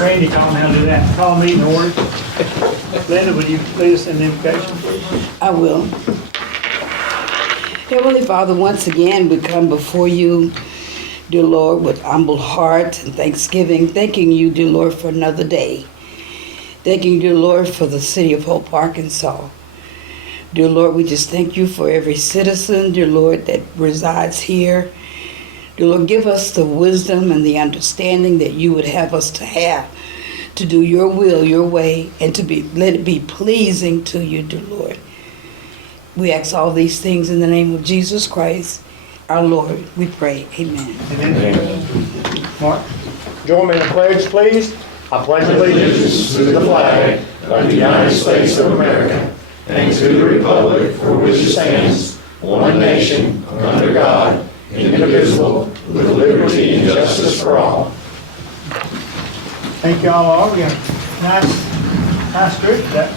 Randy, tell them how to do that. Call meeting order. Linda, would you lead us in the invocation, please? I will. Heavenly Father, once again we come before you, dear Lord, with humble heart and thanksgiving, thanking you, dear Lord, for another day. Thanking you, dear Lord, for the city of Hope, Arkansas. Dear Lord, we just thank you for every citizen, dear Lord, that resides here. Dear Lord, give us the wisdom and the understanding that you would have us to do your will, your way, and let it be pleasing to you, dear Lord. We ask all these things in the name of Jesus Christ, our Lord. We pray. Amen. Amen. Mark? Join me in the pledge, please. I pledge allegiance to the flag of the United States of America and to the republic for which it stands, one nation, under God, indivisible, with liberty and justice for all. Thank you all. We got a nice group. That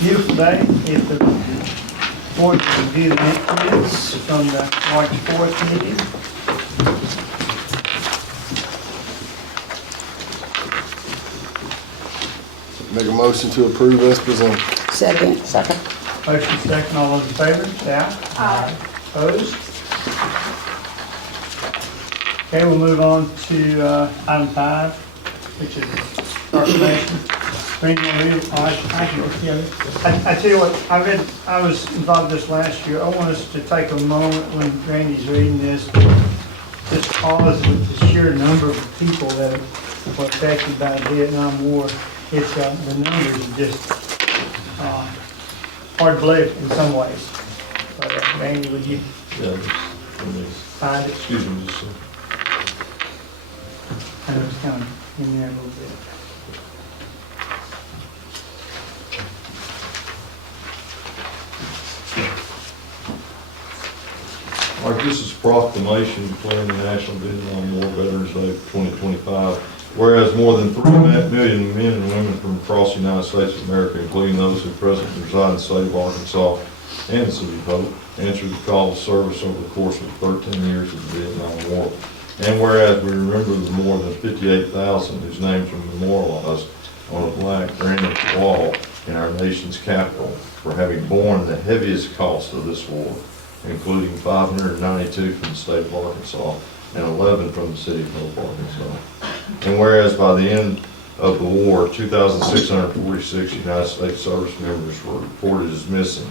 beautiful day. If the board can review the minutes from the March 4th meeting. Make a motion to approve as presented. Second. Motion second. All those in favor, say aye. Aye. Opposed? Okay, we'll move on to item 5, which is proclamation. Randy, you want to read it? I tell you what, I was involved this last year. I want us to take a moment when Randy's reading this, just pause with the sheer number of people that were affected by the Vietnam War. It's the numbers are just hard to believe in some ways. But Randy, would you find it? Excuse me, just a second. I know it's kind of in there a little bit. All right, this is proclamation declaring the National Vietnam War Veterans Day 2025. Whereas more than 3 million men and women from across the United States of America, including those who presently reside in the state of Arkansas and the city of Hope, answered the call to service over the course of 13 years of the Vietnam War. And whereas we remember the more than 58,000 whose names are memorialized on a black granite wall in our nation's capital for having borne the heaviest cost of this war, including 592 from the state of Arkansas and 11 from the city of Hope, Arkansas. And whereas by the end of the war, 2,646 United States service members were reported as missing,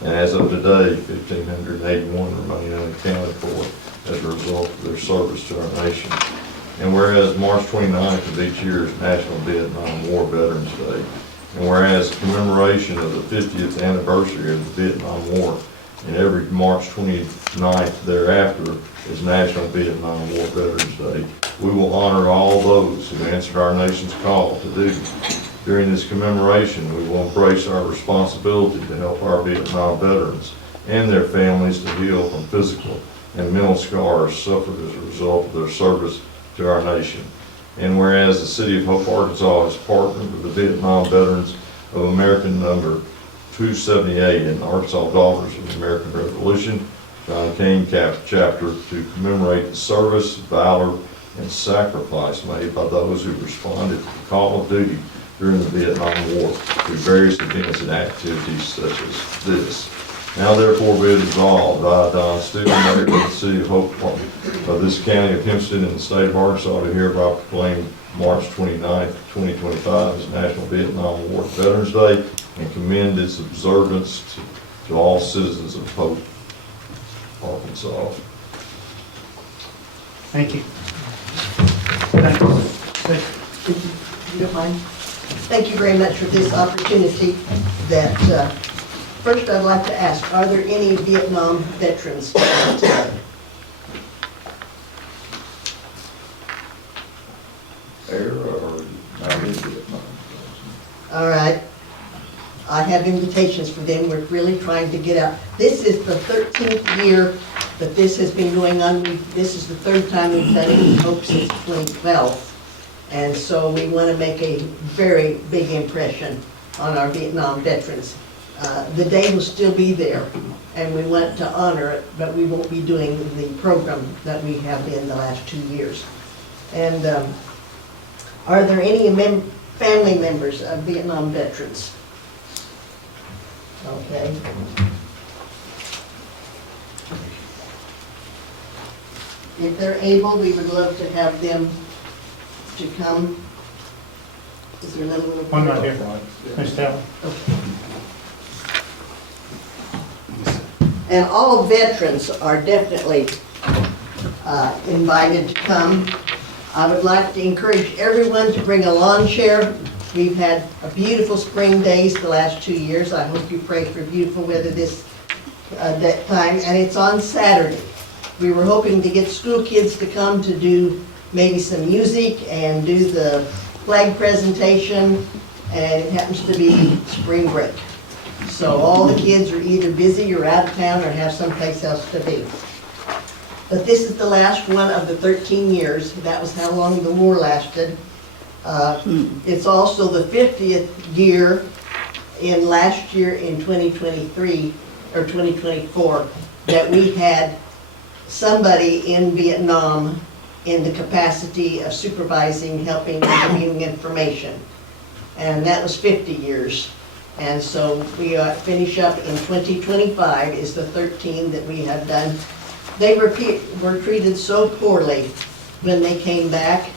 and as of today, 1,581 remain unaccounted for as a result of their service to our nation. And whereas March 29th of each year is National Vietnam War Veterans Day, and whereas commemoration of the 50th anniversary of the Vietnam War and every March 29th thereafter is National Vietnam War Veterans Day, we will honor all those who answered our nation's call to duty. During this commemoration, we will embrace our responsibility to help our Vietnam veterans and their families to heal from physical and mental scars suffered as a result of their service to our nation. And whereas the City of Hope, Arkansas has partnered with the Vietnam Veterans of American number 278 and Arkansas Daughters of the American Revolution, John Kane chapter, to commemorate the service, valor, and sacrifice made by those who responded to the call of duty during the Vietnam War through various events and activities such as this. Now therefore be it resolved, I, Don Stewart, Mayor of the City of Hope, of this county of Hempstead in the state of Arkansas, to hereby proclaim March 29th, 2025 as National Vietnam War Veterans Day and commend its observance to all citizens of Hope, Arkansas. Thank you. If you don't mind. Thank you very much for this opportunity. That first I'd like to ask, are there any Vietnam veterans today? There are not in Vietnam. All right. I have invitations for them. We're really trying to get out. This is the 13th year that this has been going on. This is the third time we've done it in Hope since 2012. And so we want to make a very big impression on our Vietnam veterans. The day will still be there, and we want to honor it, but we won't be doing the program that we have been the last 2 years. And are there any family members of Vietnam veterans? Okay. If they're able, we would love to have them to come. Is there another one? One right here, Ms. Taylor. And all veterans are definitely invited to come. I would like to encourage everyone to bring a lawn chair. We've had a beautiful spring days the last 2 years. I hope you pray for beautiful weather this that time, and it's on Saturday. We were hoping to get school kids to come to do maybe some music and do the flag presentation, and it happens to be spring break. So all the kids are either busy or out of town or have someplace else to be. But this is the last one of the 13 years. That was how long the war lasted. It's also the 50th year in last year in 2023 or 2024 that we had somebody in Vietnam in the capacity of supervising, helping, and giving information. And that was 50 years. And so we finish up in 2025 is the 13 that we have done. They were treated so poorly when they came back,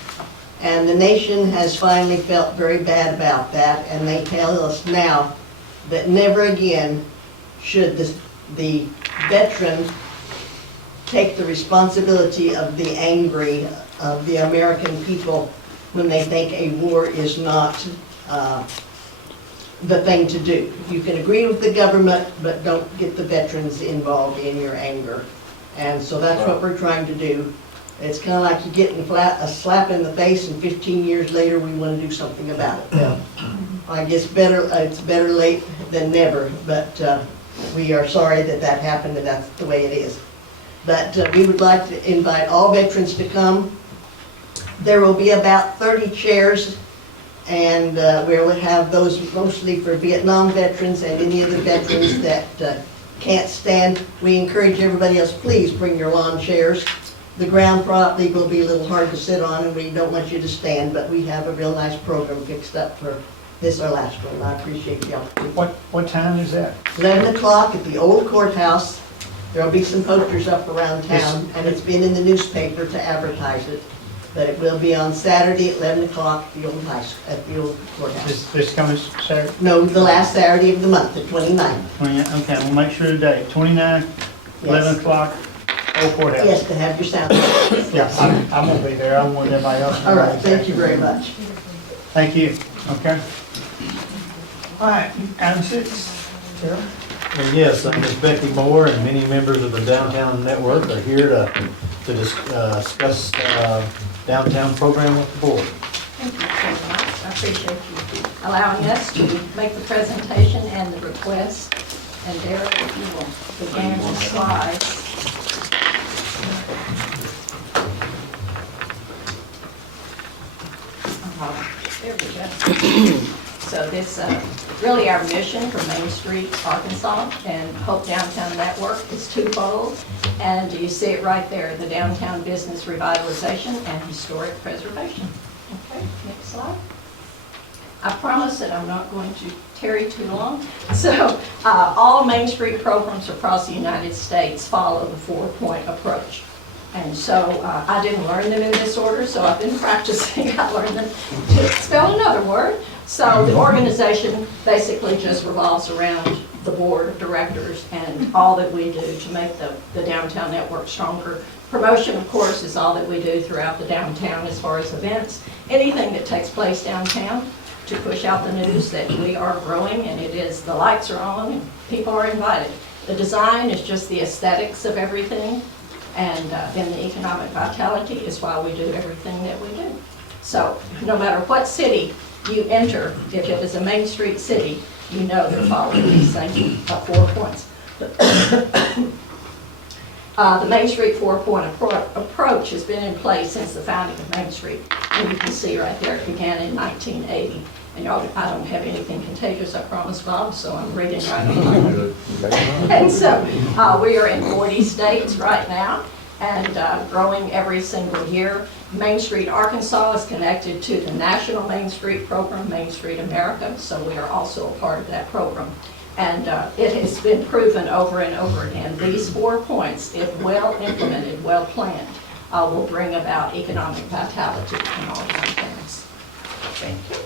and the nation has finally felt very bad about that, and they tell us now that never again should the veteran take the responsibility of the angry of the American people when they think a war is not the thing to do. You can agree with the government, but don't get the veterans involved in your anger. And so that's what we're trying to do. It's kind of like you getting a slap in the face, and 15 years later we want to do something about it. Well, I guess it's better late than never, but we are sorry that that happened, and that's the way it is. But we would like to invite all veterans to come. There will be about 30 chairs, and we'll have those mostly for Vietnam veterans and any other veterans that can't stand. We encourage everybody else, please bring your lawn chairs. The ground probably will be a little hard to sit on, and we don't want you to stand, but we have a real nice program fixed up for this, our last one. I appreciate the opportunity. What time is that? 11 o'clock at the Old Courthouse. There'll be some posters up around town, and it's been in the newspaper to advertise it. But it will be on Saturday at 11 o'clock at the Old Courthouse. This coming Saturday? No, the last Saturday of the month, the 29th. 29th, okay, we'll make sure today, 29, 11 o'clock, Old Courthouse. Yes, to have your sound. Yeah, I won't be there, I want everybody else. All right, thank you very much. Thank you, okay. All right, item 6, Carol? And yes, Ms. Becky Moore and many members of the Downtown Network are here to discuss downtown program with the board. Thank you very much. I appreciate you allowing us to make the presentation and the request. And Derek, if you will begin the slides. There we go. So this, really our mission for Main Street, Arkansas, and Hope Downtown Network is twofold. And you see it right there, the downtown business revitalization and historic preservation. Okay, next slide. I promise that I'm not going to tarry too long. So all Main Street programs across the United States follow the 4-point approach. And so I didn't learn them in this order, so I've been practicing. I learned them to spell another word. So the organization basically just revolves around the board of directors and all that we do to make the downtown network stronger. Promotion, of course, is all that we do throughout the downtown as far as events. Anything that takes place downtown to push out the news that we are growing, and it is, the lights are on and people are invited. The design is just the aesthetics of everything, and then the economic vitality is why we do everything that we do. So no matter what city you enter, if it is a Main Street city, you know they're following these same 4 points. The Main Street 4-point approach has been in place since the founding of Main Street. And you can see right there, it began in 1980. And I don't have anything contagious, I promise, Bob, so I'm reading right along. And so we are in 40 states right now. and growing every single year. Main Street Arkansas is connected to the National Main Street Program, Main Street America, so we are also a part of that program. And it has been proven over and over again, these 4 points, if well implemented, well planned, will bring about economic vitality in all downtowns. Thank you.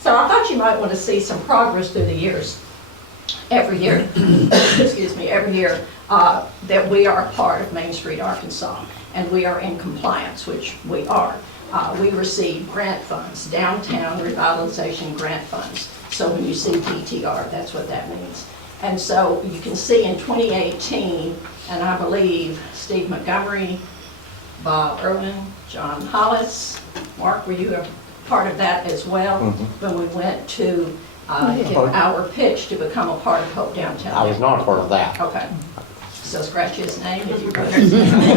So I thought you might want to see some progress through the years. Every year, excuse me, every year that we are a part of Main Street Arkansas, and we are in compliance, which we are. We receive grant funds, downtown revitalization grant funds. So when you see DTR, that's what that means. And so you can see in 2018, and I believe Steve Montgomery, Bob Irwin, John Hollis, Mark, were you a part of that as well? When we went to give our pitch to become a part of Hope Downtown. I was not a part of that. Okay. So scratch his name if you wrote his name. He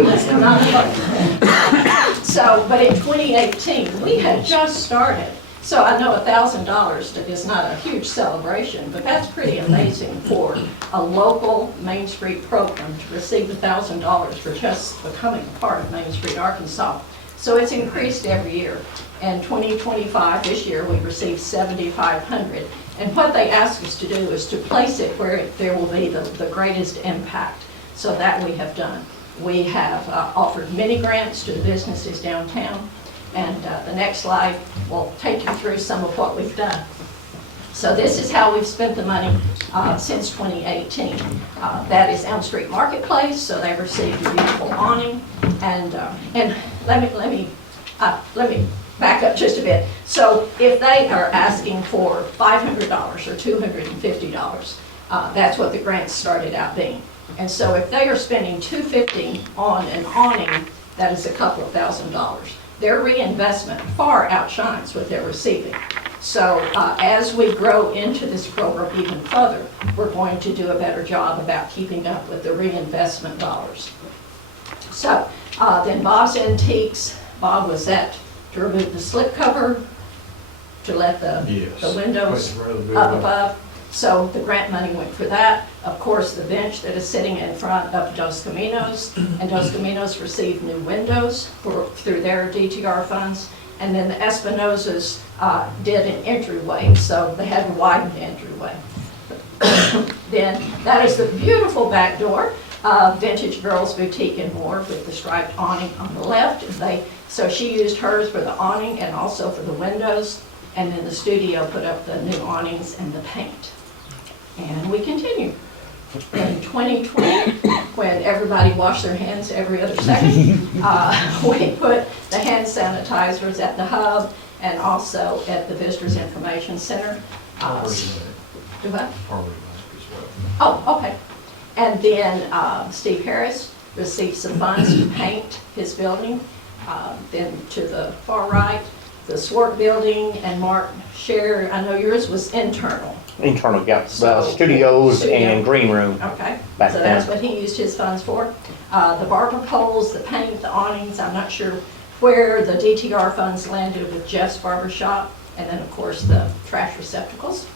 was not a part of that. So, but in 2018, we had just started. So I know $1,000 is not a huge celebration, but that's pretty amazing for a local Main Street program to receive $1,000 for just becoming a part of Main Street Arkansas. So it's increased every year. In 2025, this year, we received $7,500. And what they ask us to do is to place it where there will be the greatest impact. So that we have done. We have offered many grants to the businesses downtown. And the next slide will take you through some of what we've done. So this is how we've spent the money since 2018. That is Elm Street Marketplace, so they received a beautiful awning. And let me back up just a bit. So if they are asking for $500 or $250, that's what the grants started out being. And so if they are spending $250 on an awning, that is a couple of $1,000s. Their reinvestment far outshines what they're receiving. So as we grow into this program even further, we're going to do a better job about keeping up with the reinvestment dollars. So then Bob's Antiques, Bob was that to remove the slip cover, to let the windows up above. So the grant money went for that. Of course, the bench that is sitting in front of Dos Caminos, and Dos Caminos received new windows through their DTR funds. And then the Espinosas did an entryway, so they had a widened entryway. Then that is the beautiful back door, Vintage Girls Boutique and More with the striped awning on the left. So she used hers for the awning and also for the windows. And then the studio put up the new awnings and the paint. And we continue. In 2020, when everybody washed their hands every other second, we put the hand sanitizers at the hub and also at the Visitors Information Center. Do what? Oh, okay. And then Steve Harris received some funds to paint his building. Then to the far right, the Swart building, and Mark shared, I know yours was internal. Internal, yeah, studios and green room. Okay, Back so that's what he used his funds for. The barber poles, the paint, the awnings, I'm not sure where the DTR funds landed with Jeff's Barber Shop, and then of course the trash receptacles.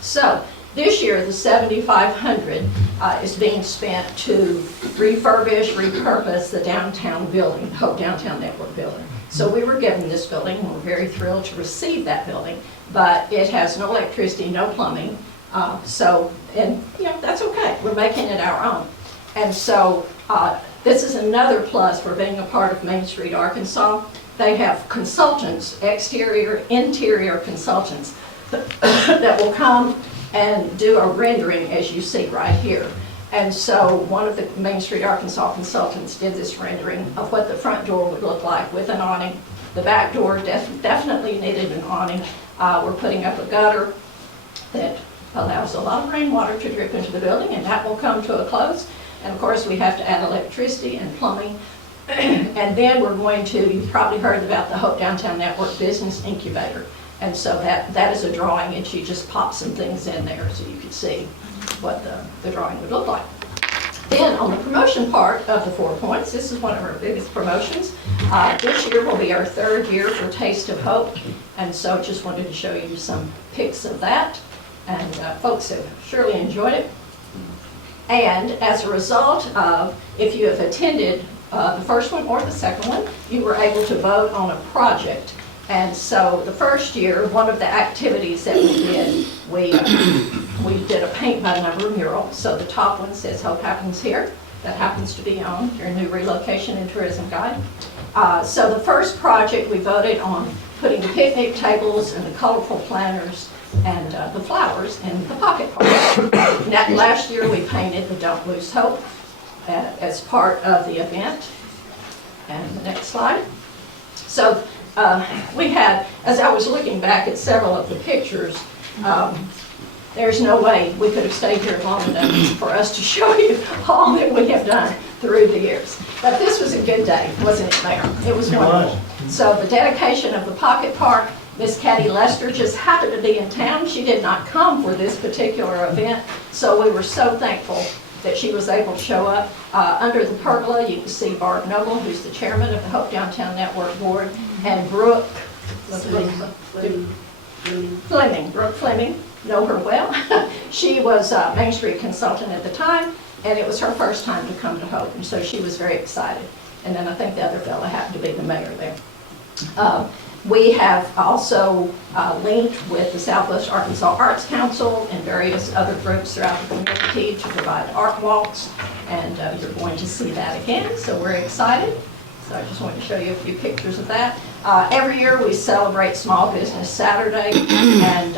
So this year, the $7,500 is being spent to refurbish, repurpose the downtown building, Hope Downtown Network building. So we were given this building, and we're very thrilled to receive that building, but it has no electricity, no plumbing, and you know, that's okay. We're making it our own. And so this is another plus for being a part of Main Street Arkansas. They have consultants, exterior, interior consultants that will come and do a rendering as you see right here. And so one of the Main Street Arkansas consultants did this rendering of what the front door would look like with an awning. The back door definitely needed an awning. We're putting up a gutter that allows a lot of rainwater to drip into the building, and that will come to a close. And of course, we have to add electricity and plumbing. And then we're going to, you've probably heard about the Hope Downtown Network Business Incubator. And so that is a drawing, and she just popped some things in there so you could see what the drawing would look like. Then on the promotion part of the 4 points, this is one of our biggest promotions. This year will be our 3rd year for Taste of Hope, and so just wanted to show you some pics of that, and folks have surely enjoyed it. And as a result of, if you have attended the first one or the second one, you were able to vote on a project. And so the first year, one of the activities that we did, we did a paint by number mural. So the top one says Hope Happens Here. That happens to be on your new relocation and tourism guide. So the first project, we voted on putting the picnic tables and the colorful planters and the flowers in the pocket park. Last year, we painted the Don't Lose Hope as part of the event. And the next slide. So we had, as I was looking back at several of the pictures, there's no way we could have stayed here long enough for us to show you all that we have done through the years. But this was a good day, wasn't it, Mayor? It was wonderful. So the dedication of the Pocket Park, Miss Caddy Lester just happened to be in town. She did not come for this particular event, so we were so thankful that she was able to show up. Under the pergola, you can see Barb Noble, who's the chairman of the Hope Downtown Network Board, and Brooke Fleming, know her well. She was a Main Street consultant at the time, and it was her first time to come to Hope, and so she was very excited. And then I think the other fellow happened to be the mayor there. We have also linked with the Southwest Arkansas Arts Council and various other groups throughout the community to provide art walks, and you're going to see that again, so we're excited. So I just wanted to show you a few pictures of that. Every year we celebrate Small Business Saturday, and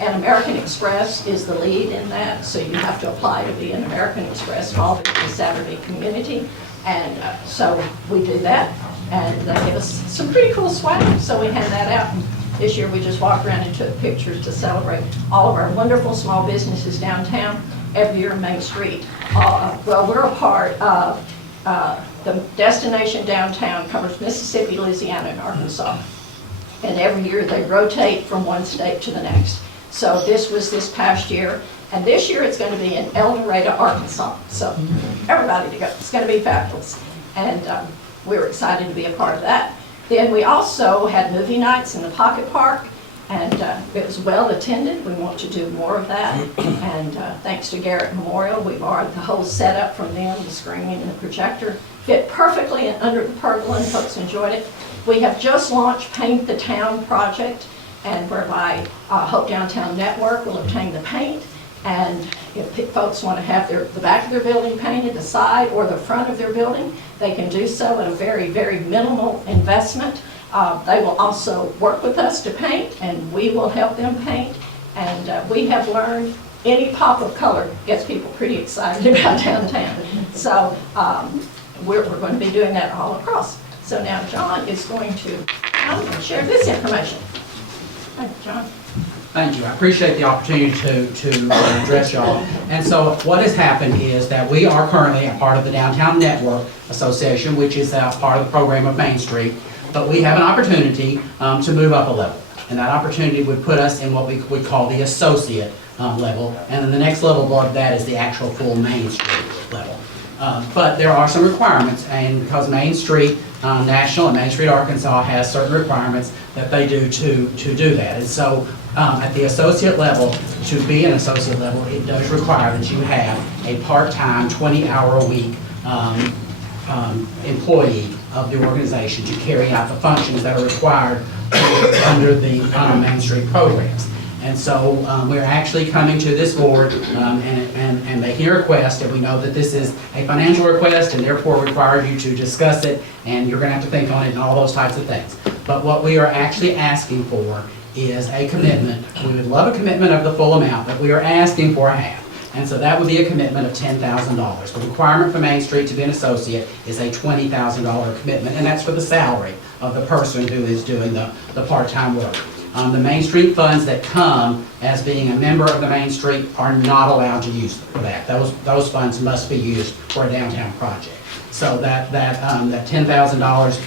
and American Express is the lead in that, so you have to apply to be an American Express Small Business Saturday community, and so we do that. And they give us some pretty cool swag, so we hand that out. And this year we just walked around and took pictures to celebrate all of our wonderful small businesses downtown. Every year Main Street, well, we're a part of the Destination Downtown covers Mississippi, Louisiana, and Arkansas. And every year they rotate from one state to the next. So this was this past year, and this year it's going to be in El Dorado, Arkansas. So everybody to go. It's going to be fabulous. And we were excited to be a part of that. Then we also had movie nights in the Pocket Park, and it was well attended. We want to do more of that. And thanks to Garrett Memorial, we borrowed the whole setup from them, the screen and the projector. Fit perfectly under the pergola, and folks enjoyed it. We have just launched Paint the Town project, and whereby Hope Downtown Network will obtain the paint. And if folks want to have the back of their building painted, the side or the front of their building, they can do so at a very, very minimal investment. They will also work with us to paint, and we will help them paint. And we have learned any pop of color gets people pretty excited about downtown. So we're going to be doing that all across. So now John is going to come and share this information. Thank you, John. Thank you. I appreciate the opportunity to address y'all. And so what has happened is that we are currently a part of the Downtown Network Association, which is a part of the program of Main Street. But we have an opportunity to move up a level. And that opportunity would put us in what we would call the associate level. And then the next level above that is the actual full Main Street level. But there are some requirements, and because Main Street National and Main Street Arkansas has certain requirements that they do to do that. And so at the associate level, to be an associate level, it does require that you have a part-time, 20-hour-a-week employee of the organization to carry out the functions that are required under the Main Street programs. And so we're actually coming to this board and making a request, and we know that this is a financial request and therefore requires you to discuss it, and you're going to have to think on it and all those types of things. But what we are actually asking for is a commitment. We would love a commitment of the full amount, but we are asking for a half. And so that would be a commitment of $10,000. The requirement for Main Street to be an associate is a $20,000 commitment, and that's for the salary of the person who is doing the part-time work. The Main Street funds that come as being a member of the Main Street are not allowed to use for that. Those funds must be used for a downtown project. So that $10,000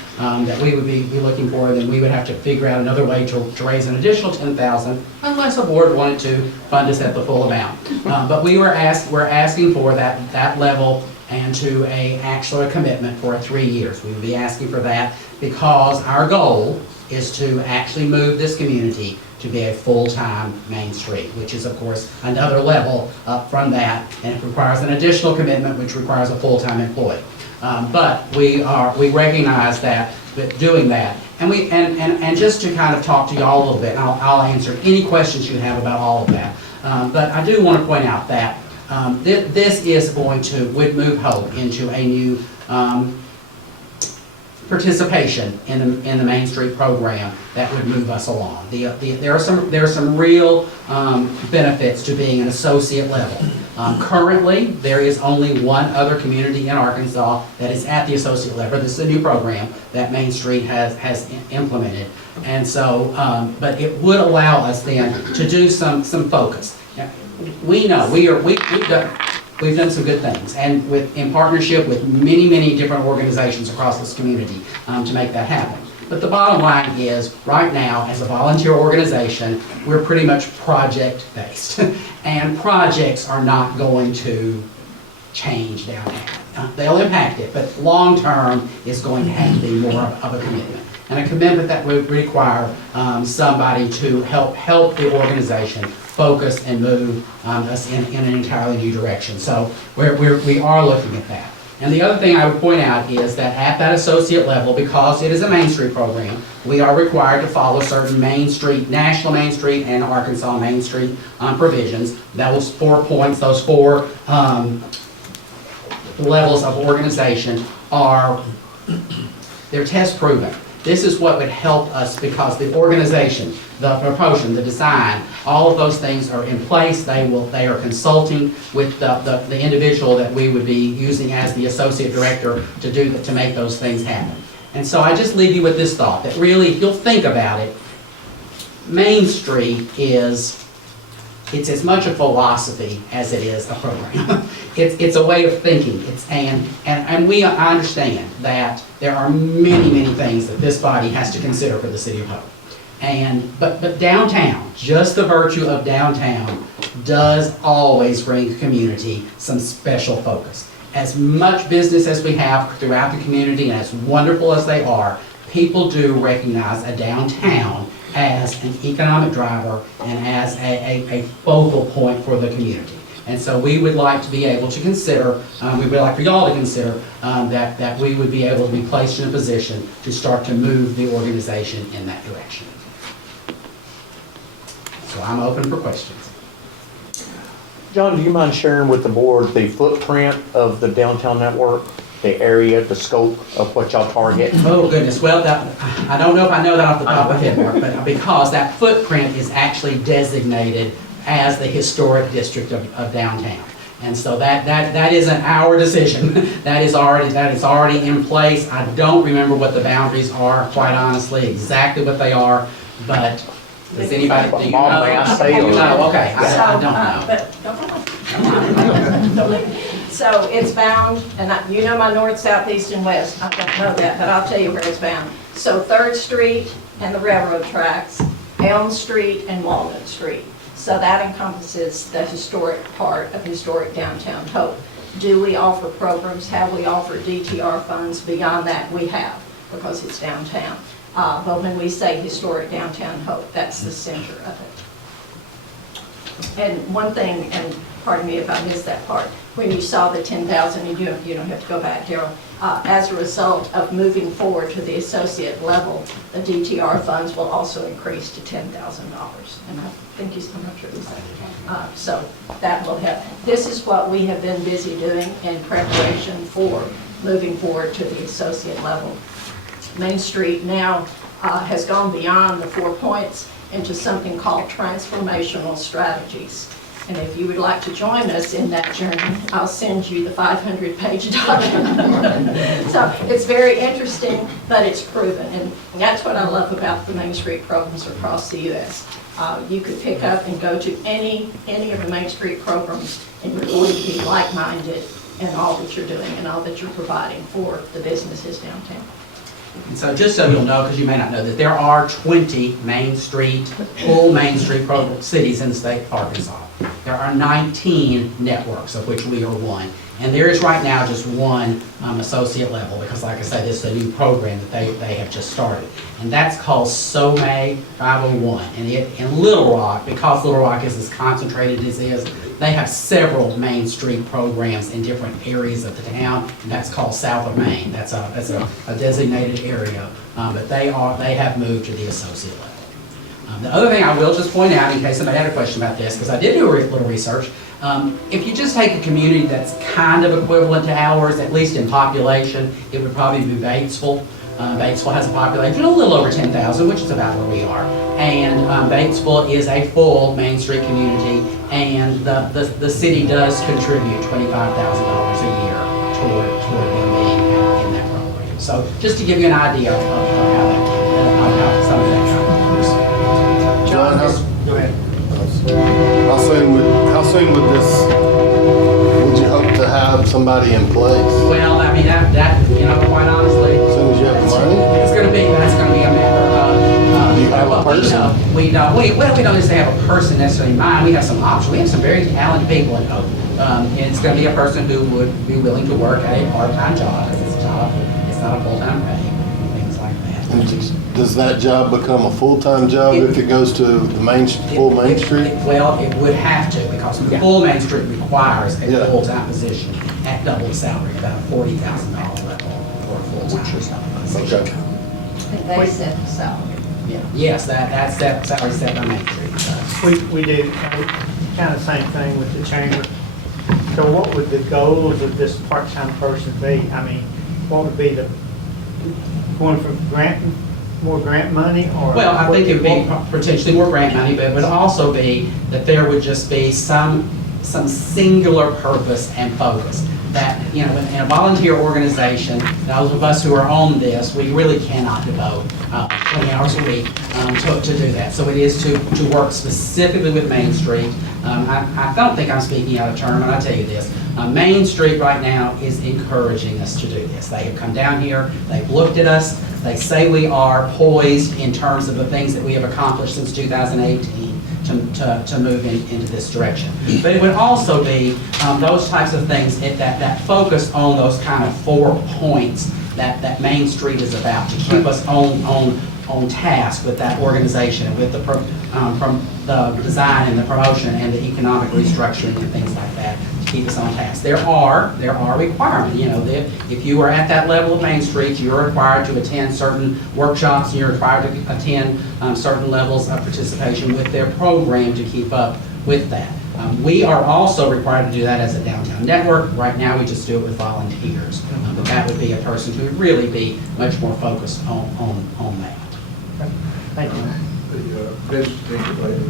that we would be looking for, then we would have to figure out another way to raise an additional $10,000 unless a board wanted to fund us at the full amount. But we're asking for that level and to actually a commitment for 3 years. We would be asking for that because our goal is to actually move this community to be a full-time Main Street, which is of course another level up from that, and it requires an additional commitment, which requires a full-time employee. But we recognize that doing that, and just to kind of talk to y'all a little bit, and I'll answer any questions you have about all of that. But I do want to point out that this is would move Hope into a new participation in the Main Street program that would move us along. There are some real benefits to being an associate level. Currently, there is only one other community in Arkansas that is at the associate level. This is a new program that Main Street has implemented, and so, but it would allow us then to do some focus. Now, we know we've done some good things, and in partnership with many different organizations across this community to make that happen. But the bottom line is, right now, as a volunteer organization, we're pretty much project-based. And projects are not going to change downtown. They'll impact it, but long-term is going to have to be more of a commitment. And a commitment that would require somebody to help the organization focus and move us in an entirely new direction. So we are looking at that. And the other thing I would point out is that at that associate level, because it is a Main Street program, we are required to follow certain Main Street, National Main Street and Arkansas Main Street provisions. Those 4 points, those 4 levels of organization they're test proven. This is what would help us because the organization, the proportion, the design, all of those things are in place. They are consulting with the individual that we would be using as the associate director to make those things happen. And so I just leave you with this thought that really, if you'll think about it, Main Street it's as much a philosophy as it is a program. It's a way of thinking. I understand that there are many things that this body has to consider for the City of Hope. But downtown, just the virtue of downtown, does always bring the community some special focus. As much business as we have throughout the community, and as wonderful as they are, people do recognize a downtown as an economic driver and as a focal point for the community. And so we would like to be able to consider, we would like for y'all to consider that we would be able to be placed in a position to start to move the organization in that direction. So I'm open for questions. John, do you mind sharing with the board the footprint of the downtown network, the area, the scope of what y'all target? Oh goodness, well, I don't know if I know that off the top of my head, Mark, but because that footprint is actually designated as the historic district of downtown. And so that isn't our decision. That is already in place. I don't remember what the boundaries are, quite honestly, exactly what they are, but does anybody, do you know? Okay, I don't know. So it's bound, and you know my north, south, east, and west. I don't know that, but I'll tell you where it's bound. So 3rd Street and the railroad tracks, Elm Street and Walnut Street. So that encompasses the historic part of historic downtown Hope. Do we offer programs? Have we offered DTR funds? Beyond that, we have, because it's downtown. But when we say historic downtown Hope, that's the center of it. And one thing, and pardon me if I missed that part, when you saw the 10,000, and you don't have to go back, Jarrod, as a result of moving forward to the associate level, the DTR funds will also increase to $10,000. And I think I'm not sure exactly. So that will help. This is what we have been busy doing in preparation for moving forward to the associate level. Main Street now has gone beyond the 4 points into something called transformational strategies. And if you would like to join us in that journey, I'll send you the 500-page document. So it's very interesting, but it's proven. And that's what I love about the Main Street programs across the U.S. You could pick up and go to any of the Main Street programs, and you're going to be like-minded in all that you're doing and all that you're providing for the businesses downtown. And so just so you'll know, because you may not know, that there are 20 Main Street, full Main Street cities in the state of Arkansas. There are 19 networks, of which we are one. And there is right now just one associate level, because like I said, this is a new program that they have just started. And that's called SOME 501. And in Little Rock, because Little Rock is as concentrated as it is, they have several Main Street programs in different areas of the town, and that's called South of Main. That's a designated area, but they have moved to the associate level. The other thing I will just point out, in case somebody had a question about this, because I did do a little research, if you just take a community that's kind of equivalent to ours, at least in population, it would probably be Batesville. Batesville has a population a little over 10,000, which is about where we are. And Batesville is a full Main Street community, and the city does contribute $25,000 a year toward them being in that program. So just to give you an idea of how some of that kind of works. John, Go ahead. how soon would you hope to have somebody in place? Well, I mean, that quite honestly, As soon as you have the money? that's gonna be a matter of. Do you have a well, person? We don't necessarily have a person necessarily in mind. We have some options. We have some very talented people in Hope. And it's gonna be a person who would be willing to work at a part-time job, because it's not a full-time pay, things like that. And does that job become a full-time job if it goes to the full Main Street? Well, it would have to, because the full Main Street requires a Yeah. full-time position at double the salary, about $40,000 level for a full-time position. Okay. And they set the salary. Yeah, yes, that's salary set by Main Street. We do kind of same thing with the chamber. So what would the goals of this part-time person be? I mean, what would be going for more grant money, or? Well, I think it would be potentially more grant money, but it would also be that there would just be some singular purpose and focus. That, in a volunteer organization, those of us who are on this, we really cannot devote 20 hours a week to do that. So it is to work specifically with Main Street. I don't think I'm speaking out of turn when I tell you this. Main Street right now is encouraging us to do this. They have come down here, they've looked at us, they say we are poised in terms of the things that we have accomplished since 2018 to move into this direction. But it would also be those types of things, that focus on those kind of 4 points that Main Street is about, to keep us on task with that organization, with from the design and the promotion and the economic restructuring and things like that, to keep us on task. There are requirements. If you are at that level of Main Street, you're required to attend certain workshops, and you're required to attend certain levels of participation with their program to keep up with that. We are also required to do that as a downtown network. Right now, we just do it with volunteers. But that would be a person who would really be much more focused on that. Thank you. The business incubators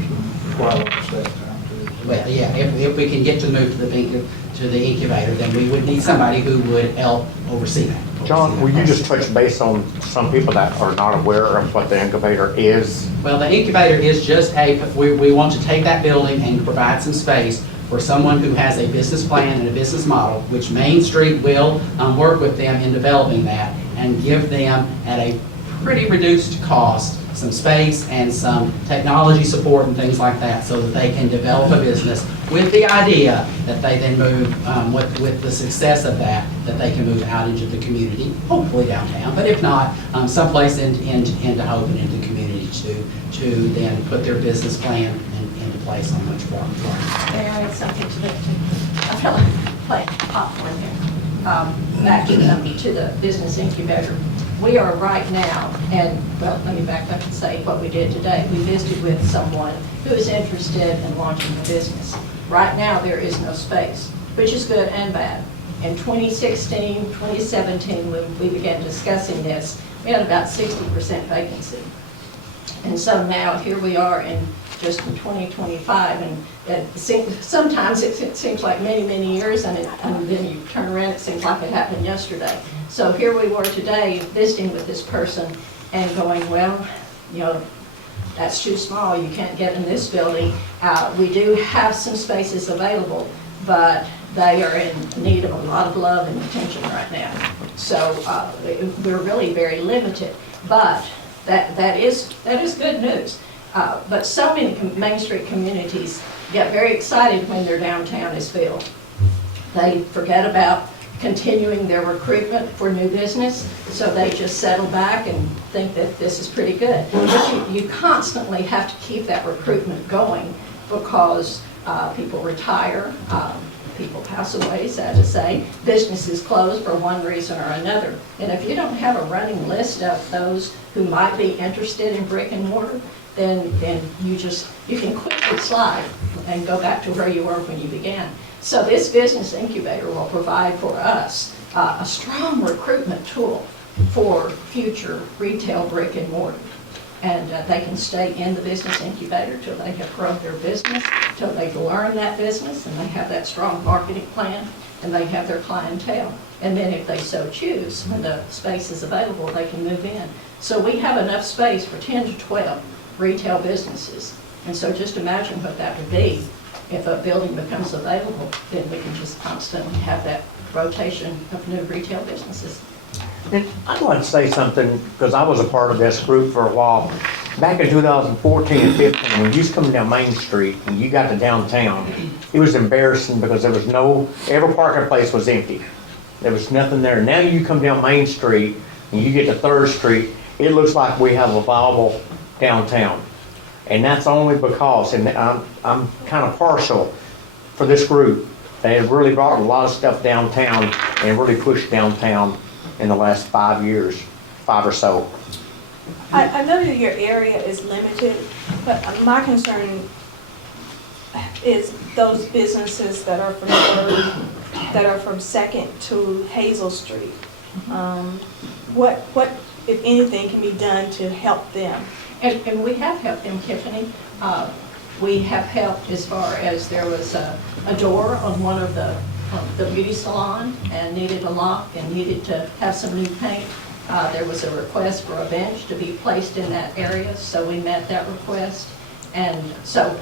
require a lot of staff time too. Well, yeah, if we can get to move to the incubator, then we would need somebody who would help oversee that. John, will you just touch base on some people that are not aware of what the incubator is? Well, the incubator is just we want to take that building and provide some space for someone who has a business plan and a business model, which Main Street will work with them in developing that, and give them at a pretty reduced cost some space and some technology support and things like that, so that they can develop a business with the idea that they then move, with the success of that they can move out into the community, hopefully downtown, but if not, someplace into Hope and into the community to then put their business plan into place on much more. May I add something to that too? I feel like playing popcorn here. Back to the business incubator. We are right now, and well, let me back up and say what we did today. We visited with someone who is interested in launching a business. Right now, there is no space, which is good and bad. In 2016, 2017, when we began discussing this, we had about 60% vacancy. And so now here we are in 2025, and sometimes it seems like many years, and then you turn around, it seems like it happened yesterday. So here we were today visiting with this person and going, well, that's too small, you can't get in this building. We do have some spaces available, but they are in need of a lot of love and attention right now. So we're really very limited, but that is good news. But so many Main Street communities get very excited when their downtown is filled. They forget about continuing their recruitment for new business, so they just settle back and think that this is pretty good. But you constantly have to keep that recruitment going because people retire, people pass away, sad to say, businesses close for one reason or another. And if you don't have a running list of those who might be interested in brick and mortar, then you can quickly slide and go back to where you were when you began. So this business incubator will provide for us a strong recruitment tool for future retail brick and mortar. And they can stay in the business incubator till they have grown their business, till they've learned that business, and they have that strong marketing plan, and they have their clientele. And then if they so choose, when the space is available, they can move in. So we have enough space for 10 to 12 retail businesses. And so just imagine what that would be. If a building becomes available, then we can just constantly have that rotation of new retail businesses. And I'd like to say something, because I was a part of this group for a while. Back in 2014 and 15, when you was coming down Main Street and you got to downtown, it was embarrassing because there was every parking place was empty. There was nothing there. Now you come down Main Street and you get to 3rd Street, it looks like we have a viable downtown. And that's only because, and I'm kind of partial for this group. They have really brought a lot of stuff downtown and really pushed downtown in the last 5 years, 5 or so. I know that your area is limited, but my concern is those businesses that are from 3rd, that are from 2nd to Hazel Street. What, if anything, can be done to help them? And we have helped them, Tiffany. We have helped as far as there was a door on one of the beauty salon and needed a lock and needed to have some new paint. There was a request for a bench to be placed in that area, so we met that request. And so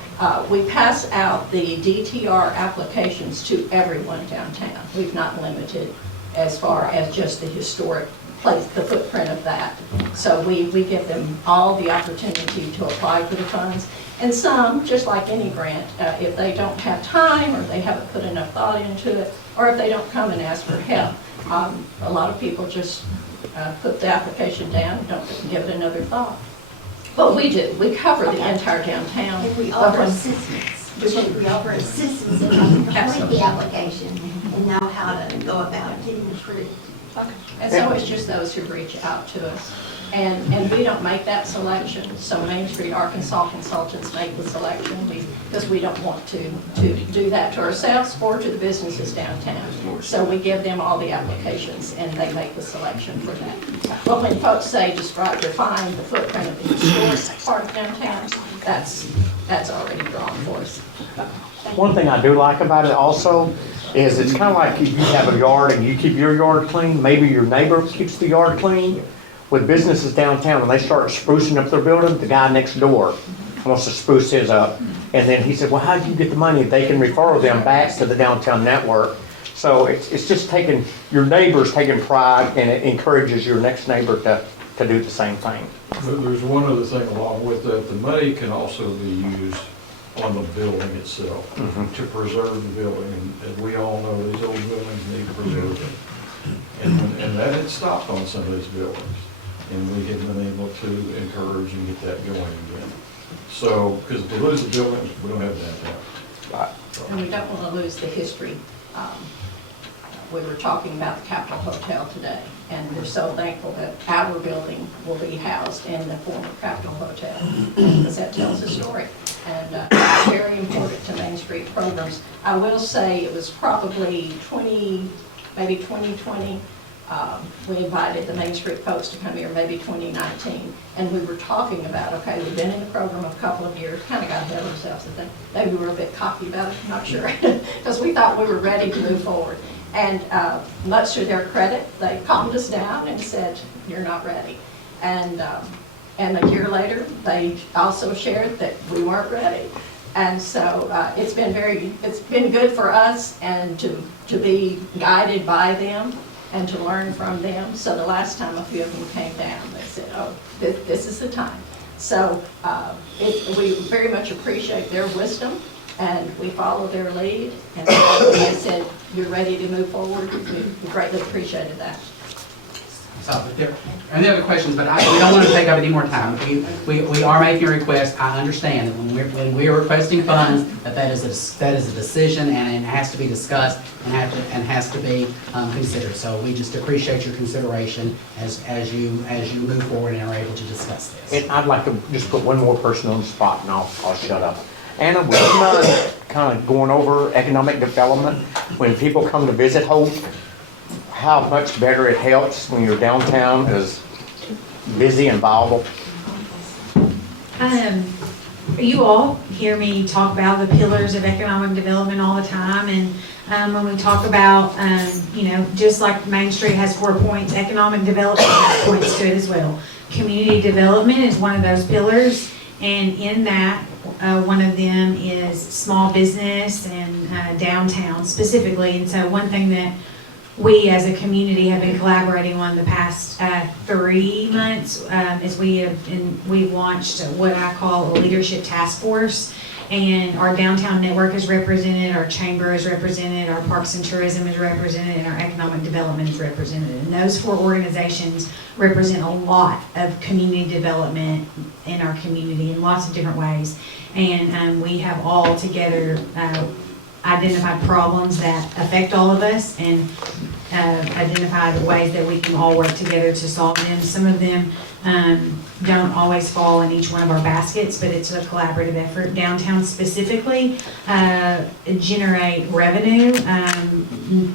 we pass out the DTR applications to everyone downtown. We've not limited as far as just the historic place, the footprint of that. So we give them all the opportunity to apply for the funds. And some, just like any grant, if they don't have time or they haven't put enough thought into it, or if they don't come and ask for help, a lot of people just put the application down and don't give it another thought. But we do. We cover the entire downtown. And we offer assistance. We offer assistance in how to complete the application and know how to go about getting approved. And so it's just those who reach out to us. And we don't make that selection, so Main Street Arkansas consultants make the selection because we don't want to do that to ourselves or to the businesses downtown. So we give them all the applications and they make the selection for that. But when folks say define the footprint of the historic part of downtown, that's already drawn for us. One thing I do like about it also is it's kind of like if you have a yard and you keep your yard clean, maybe your neighbor keeps the yard clean. With businesses downtown, and they start sprucing up their building, the guy next door wants to spruce his up. And then he said, well, how do you get the money? They can refer them back to the downtown network. So it's just your neighbors taking pride, and it encourages your next neighbor to do the same thing. There's one other thing along with that. The money can also be used on the building itself to preserve the building. And we all know these old buildings need preserving. And that had stopped on some of these buildings. And we have been able to encourage and get that going again. So, because if we lose the buildings, we don't have downtown. And we don't want to lose the history. We were talking about the Capitol Hotel today, and we're so thankful that our building will be housed in the former Capitol Hotel, because that tells a story. And it's very important to Main Street programs. I will say it was probably maybe 2020, we invited the Main Street folks to come here, maybe 2019, and we were talking about, okay, we've been in the program a couple of years, kind of got ahead of ourselves, I think. Maybe we were a bit cocky about it, I'm not sure, because we thought we were ready to move forward. And much to their credit, they calmed us down and said, you're not ready. And a year later, they also shared that we weren't ready. And so it's been good for us and to be guided by them and to learn from them. So the last time a few of them came down, they said, oh, this is the time. So we very much appreciate their wisdom and we follow their lead. And so they said, you're ready to move forward, we greatly appreciated that. So, if there are any other questions, but we don't want to take up any more time. We are making a request. I understand that when we're requesting funds, that is a decision, and it has to be discussed and has to be considered. So we just appreciate your consideration as you move forward and are able to discuss this. And I'd like to just put one more person on the spot, and I'll shut up. Anna, would you mind kind of going over economic development? When people come to visit Hope, how much better it helps when your downtown is busy and viable? You all hear me talk about the pillars of economic development all the time, and when we talk about, just like Main Street has 4 points, economic development has points to it as well. Community development is one of those pillars, and in that, one of them is small business and downtown specifically. And so one thing that we as a community have been collaborating on the past 3 months is we've launched what I call a leadership task force, and our downtown network is represented, our chamber is represented, our parks and tourism is represented, and our economic development is represented. And those 4 organizations represent a lot of community development in our community in lots of different ways. And we have all together identified problems that affect all of us and identified ways that we can all work together to solve them. Some of them don't always fall in each one of our baskets, but it's a collaborative effort. Downtown specifically generate revenue,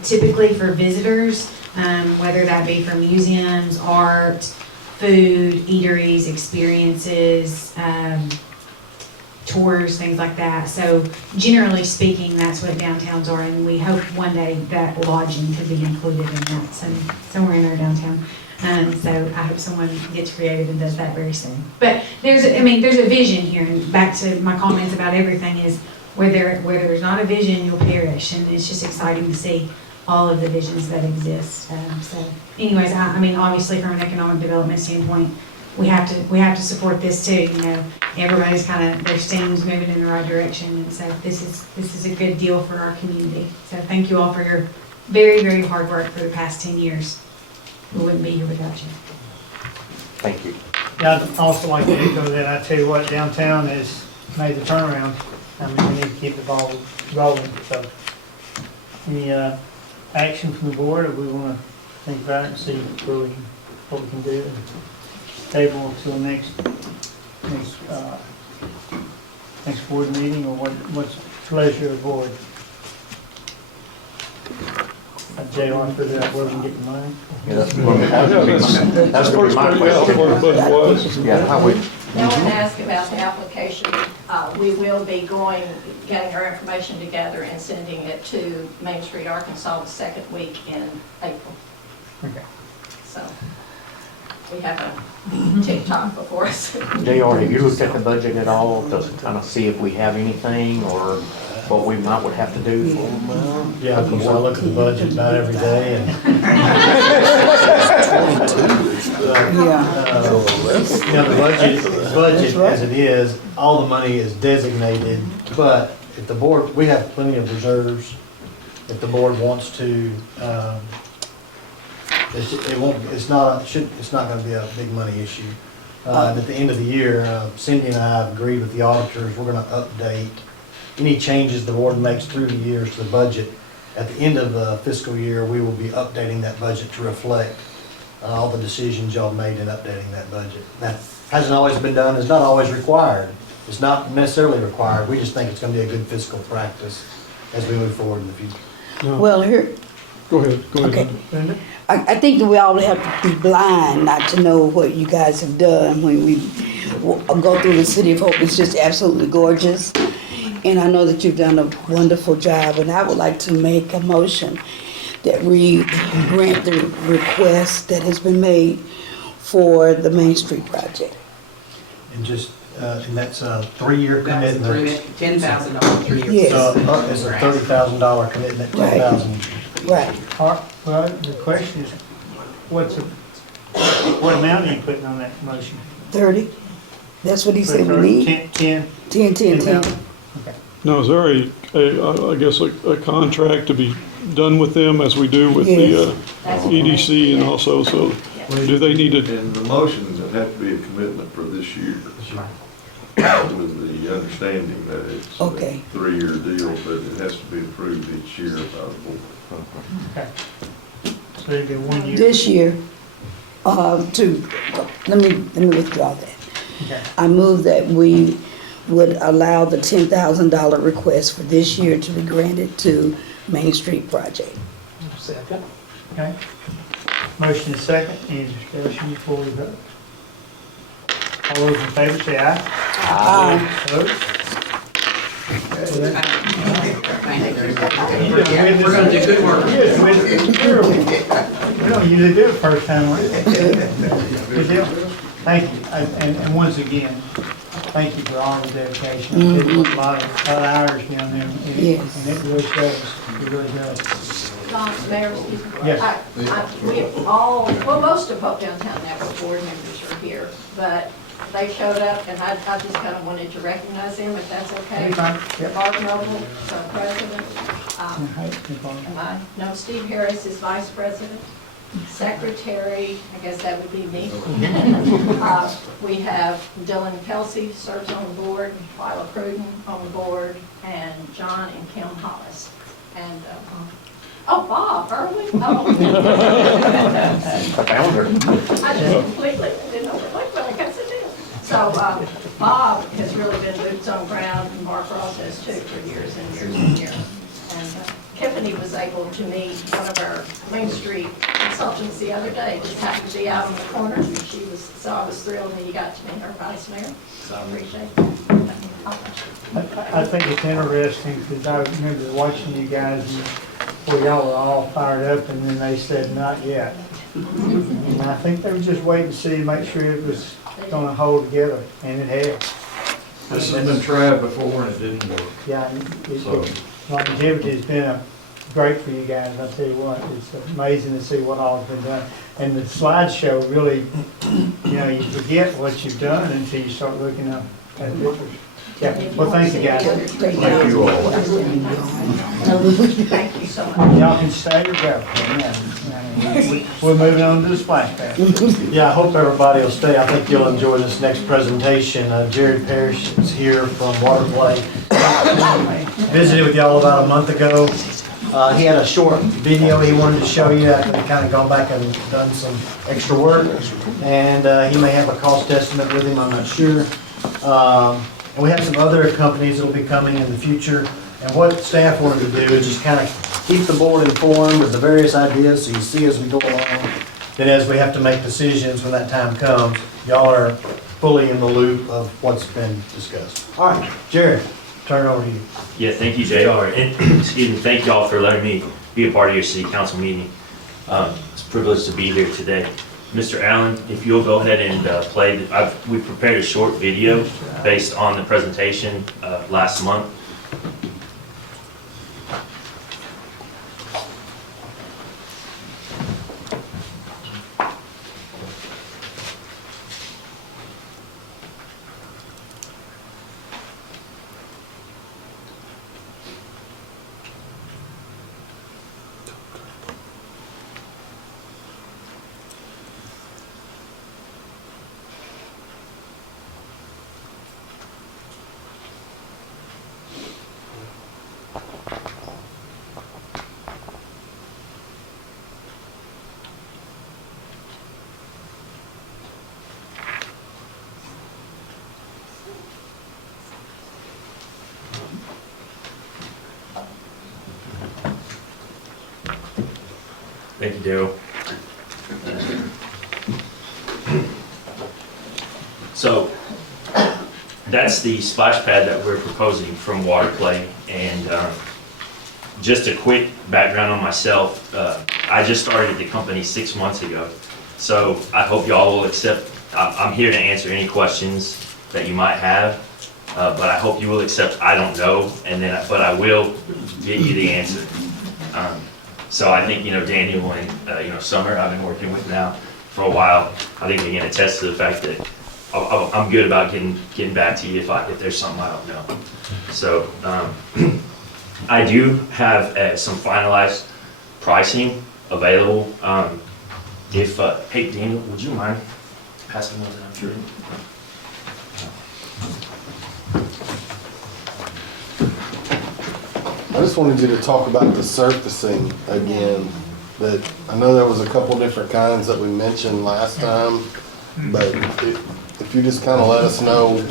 typically for visitors, whether that be from museums, art, food, eateries, experiences, tours, things like that. So generally speaking, that's what downtowns are, and we hope one day that lodging could be included in that somewhere in our downtown. So I hope someone gets creative and does that very soon. But there's a vision here, and back to my comments about everything is where there's not a vision, you'll perish, and it's just exciting to see all of the visions that exist. So anyways, obviously from an economic development standpoint, we have to support this too. Everybody's their steam's moving in the right direction, and so this is a good deal for our community. So thank you all for your very, very hard work for the past 10 years. We wouldn't be here without you. Thank you. Yeah, I'd also like to echo that. I tell you what, downtown has made the turnaround. We need to keep the ball rolling. So any action from the board, or we want to think about it and see what we can do and table until next board meeting, or what's the pleasure of the board? J.R. figure out where we can get the money. Yeah, that's going to be my question. Yeah, how we? Now I want to ask about the application. We will be getting our information together and sending it to Main Street, Arkansas, the second week in April. Okay. So we have a TikTok before us. J.R., have you looked at the budget at all to kind of see if we have anything or what we would have to do? Yeah, because I look at the budget about every day, and the budget as it is, all the money is designated, but if the board, we have plenty of reserves. If the board wants to, it's not going to be a big money issue. At the end of the year, Cindy and I have agreed with the auditors, we're going to update any changes the board makes through the years to the budget. At the end of the fiscal year, we will be updating that budget to reflect all the decisions y'all made in updating that budget. That hasn't always been done, it's not always required. It's not necessarily required, we just think it's going to be a good fiscal practice as we move forward in the future. Well, here, Go ahead. okay. I think that we all have to be blind not to know what you guys have done when we go through the City of Hope. It's just absolutely gorgeous. And I know that you've done a wonderful job, and I would like to make a motion that we grant the request that has been made for the Main Street project. And just, and that's a 3-year commitment. $10,000 3-year. Yes. So it's a $30,000 commitment, $10,000. Right. Well, the question is, what amount are you putting on that motion? 30. That's what he said we need. 10. 10. Okay. Now, is there a contract to be done with them as we do with the EDC and also, so do they need to? And the motion would have to be a commitment for this year. With the understanding that it's a Okay. 3-year deal, but it has to be approved each year by the board. Okay. So it'd be 1 year. This year, let me withdraw that. Okay. I move that we would allow the $10,000 request for this year to be granted to Main Street project. Second. Okay. Motion is second. Any discussion before we vote? All those in favor say aye. Aye. Opposed? We're gonna do good work. We don't usually do it first time, right? Good deal. Thank you. And once again, thank you for all the dedication. It was a lot of hours down there. Yes. And it really shows. It really does. Mayor, excuse me. Yes. We all, well, most of Hope Downtown Network board members are here, but they showed up, and I just kind of wanted to recognize them, if that's okay. Anytime. Yep. Mark Noble, our president. No, Steve Harris is vice president. Secretary, I guess that would be me. We have Dylan Kelsey serves on the board, Lila Pruden on the board, and John and Kim Hollis. And, Bob Irwin. I found her. I just completely didn't know what, but I guess it is. So Bob has really been boots on ground, and Mark Ross has too for years and years and years. And Tiffany was able to meet one of our Main Street consultants the other day, just happened to be out on the corner, and so I was thrilled that you got to meet her vice mayor, so I appreciate that. I think it's interesting because I remember watching you guys and where y'all were all fired up and then they said, not yet. And I think they were just waiting to see, make sure it was going to hold together, and it has. This has been tried before and it didn't work. Yeah, longevity has been great for you guys, I'll tell you what. It's amazing to see what all has been done. And the slideshow really, you forget what you've done until you start looking up at pictures. Yeah, well, thank you guys. Thank you all. Thank you so much. Y'all can stay or go. We're moving on to the splash pad. Yeah, I hope everybody will stay. I think you'll enjoy this next presentation. Jarrod Parrish is here from Waterplay. Visited with y'all about a month ago. He had a short video he wanted to show you after he kind of gone back and done some extra work. And he may have a cost estimate with him, I'm not sure. And we have some other companies that will be coming in the future. And what staff wanted to do is just kind of keep the board informed with the various ideas so you see as we go along. Then as we have to make decisions when that time comes, y'all are fully in the loop of what's been discussed. All right, Jarrod, turn it over to you. Yeah, thank you, JR. And excuse me, thank y'all for letting me be a part of your city council meeting. It's a privilege to be here today. Mr. Allen, if you'll go ahead and play, we prepared a short video based on the presentation last month. Thank you, Daryl. So that's the splash pad that we're proposing from Waterplay. And just a quick background on myself. I just started the company 6 months ago. So I hope y'all will accept, I'm here to answer any questions that you might have. But I hope you will accept I don't know, but I will get you the answer. So I think, Daniel and, Summer, I've been working with now for a while. I think we can attest to the fact that I'm good about getting back to you if there's something I don't know. So I do have some finalized pricing available. If, hey Daniel, would you mind passing those out? Sure. I just wanted you to talk about the surfacing again. That I know there was a couple different kinds that we mentioned last time, but if you just kind of let us know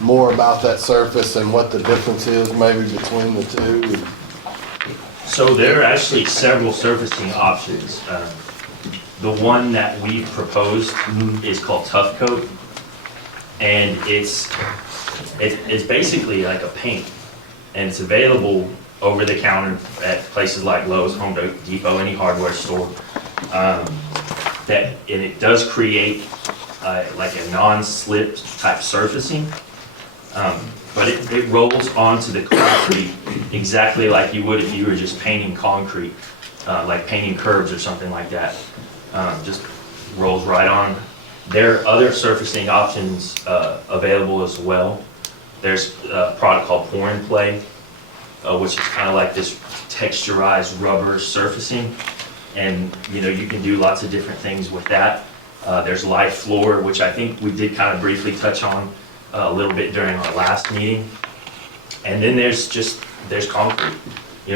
more about that surface and what the difference is maybe between the two. So there are actually several surfacing options. The one that we proposed is called Tough Coat, and it's basically like a paint, and it's available over the counter at places like Lowe's, Home Depot, any hardware store. And it does create like a non-slip type surfacing, but it rolls onto the concrete exactly like you would if you were just painting concrete, like painting curbs or something like that. Just rolls right on. There are other surfacing options available as well. There's a product called Pour and Play, which is kind of like this texturized rubber surfacing, and you can do lots of different things with that. There's Life Floor, which I think we did kind of briefly touch on a little bit during our last meeting. And then there's concrete.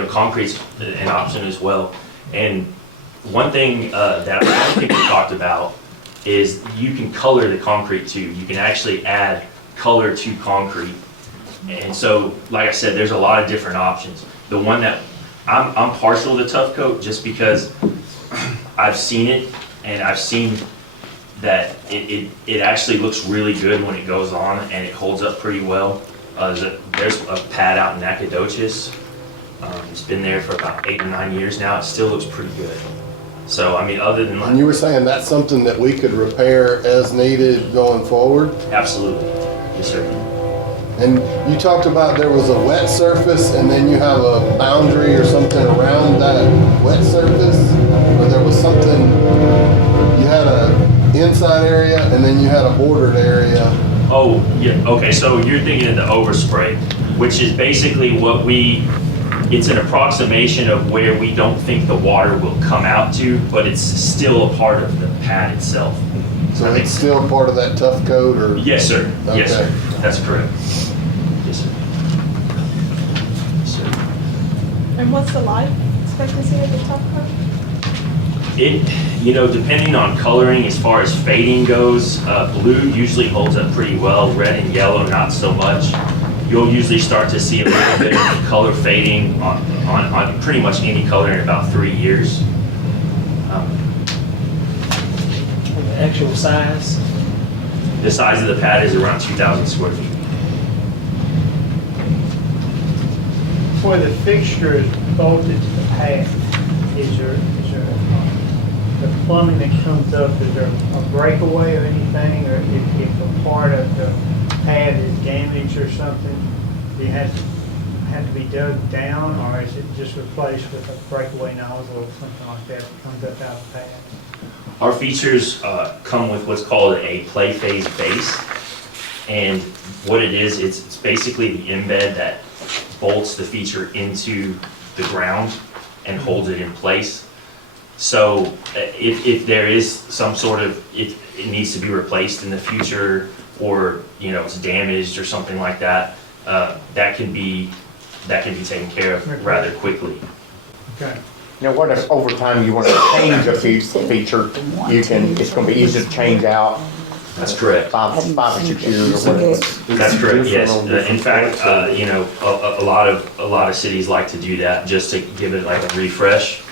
Concrete's an option as well. And one thing that I don't think we talked about is you can color the concrete too. You can actually add color to concrete. And so, like I said, there's a lot of different options. The one that I'm partial to Tough Coat just because I've seen it, and I've seen that it actually looks really good when it goes on, and it holds up pretty well. There's a pad out in Nacogdoches. It's been there for about 8 or 9 years now. It still looks pretty good. So, I mean, other than like... And you were saying that's something that we could repair as needed going forward? Absolutely. Yes, sir. And you talked about there was a wet surface and then you have a boundary or something around that wet surface? Or there was something, you had a inside area and then you had a bordered area? Oh, yeah, okay, so you're thinking of the overspray, which is basically it's an approximation of where we don't think the water will come out to, but it's still a part of the pad itself. So it's still part of that Tough Coat, or? Yes, sir. Okay. Yes, sir. That's correct. Yes, sir. Yes, sir. And what's the life expectancy of the Tough Coat? Depending on coloring, as far as fading goes, blue usually holds up pretty well. Red and yellow, not so much. You'll usually start to see a little bit of color fading on pretty much any color in about 3 years. The actual size? The size of the pad is around 2,000 square feet. For the fixtures bolted to the pad, is there the plumbing that comes up, is there a breakaway or anything? Or if a part of the pad is damaged or something, do you have to be dug down, or is it just replaced with a breakaway nozzle or something like that that comes up out of the pad? Our features come with what's called a play phase base, and what it is, it's basically the embed that bolts the feature into the ground and holds it in place. So if there is some sort of, it needs to be replaced in the future, or it's damaged or something like that, that can be taken care of rather quickly. Okay. What if over time you want to change a feature, it's going to be easy to change out? That's correct. 5 or 6 years or whatever. That's correct, yes. In fact, a lot of cities like to do that just to give it like a refresh.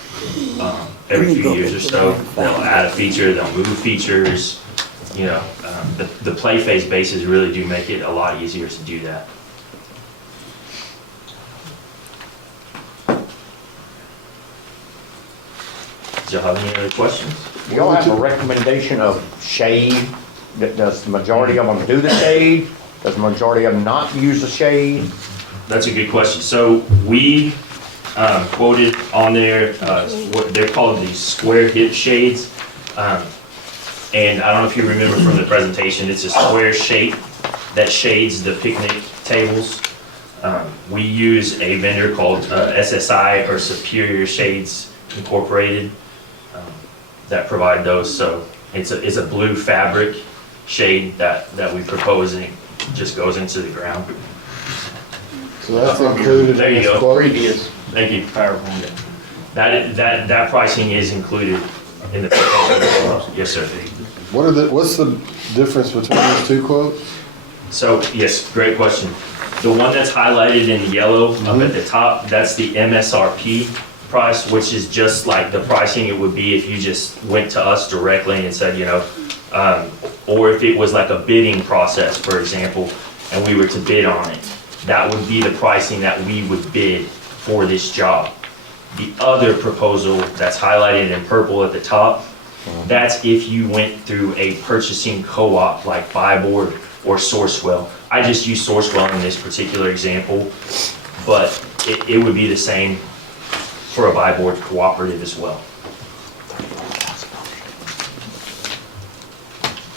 Every few years or so, they'll add a feature, they'll move features. The play phase bases really do make it a lot easier to do that. Do y'all have any other questions? Do y'all have a recommendation of shade? Does the majority of them do the shade? Does the majority of them not use the shade? That's a good question. So we quoted on there, what they're called these square hip shades. And I don't know if you remember from the presentation, it's a square shape that shades the picnic tables. We use a vendor called SSI, or Superior Shades Incorporated that provide those. So it's a blue fabric shade that we propose, and it just goes into the ground. So that's included There in you this go. quote? Thank you. That pricing is included in the proposal. Yes, sir. What's the difference between these two quotes? So, yes, great question. The one that's highlighted in yellow up at the top, that's the MSRP price, which is just like the pricing it would be if you just went to us directly and said, or if it was like a bidding process, for example, and we were to bid on it, that would be the pricing that we would bid for this job. The other proposal that's highlighted in purple at the top, that's if you went through a purchasing co-op like Buy Board or Sourcewell. I just use Sourcewell in this particular example, but it would be the same for a Buy Board cooperative as well.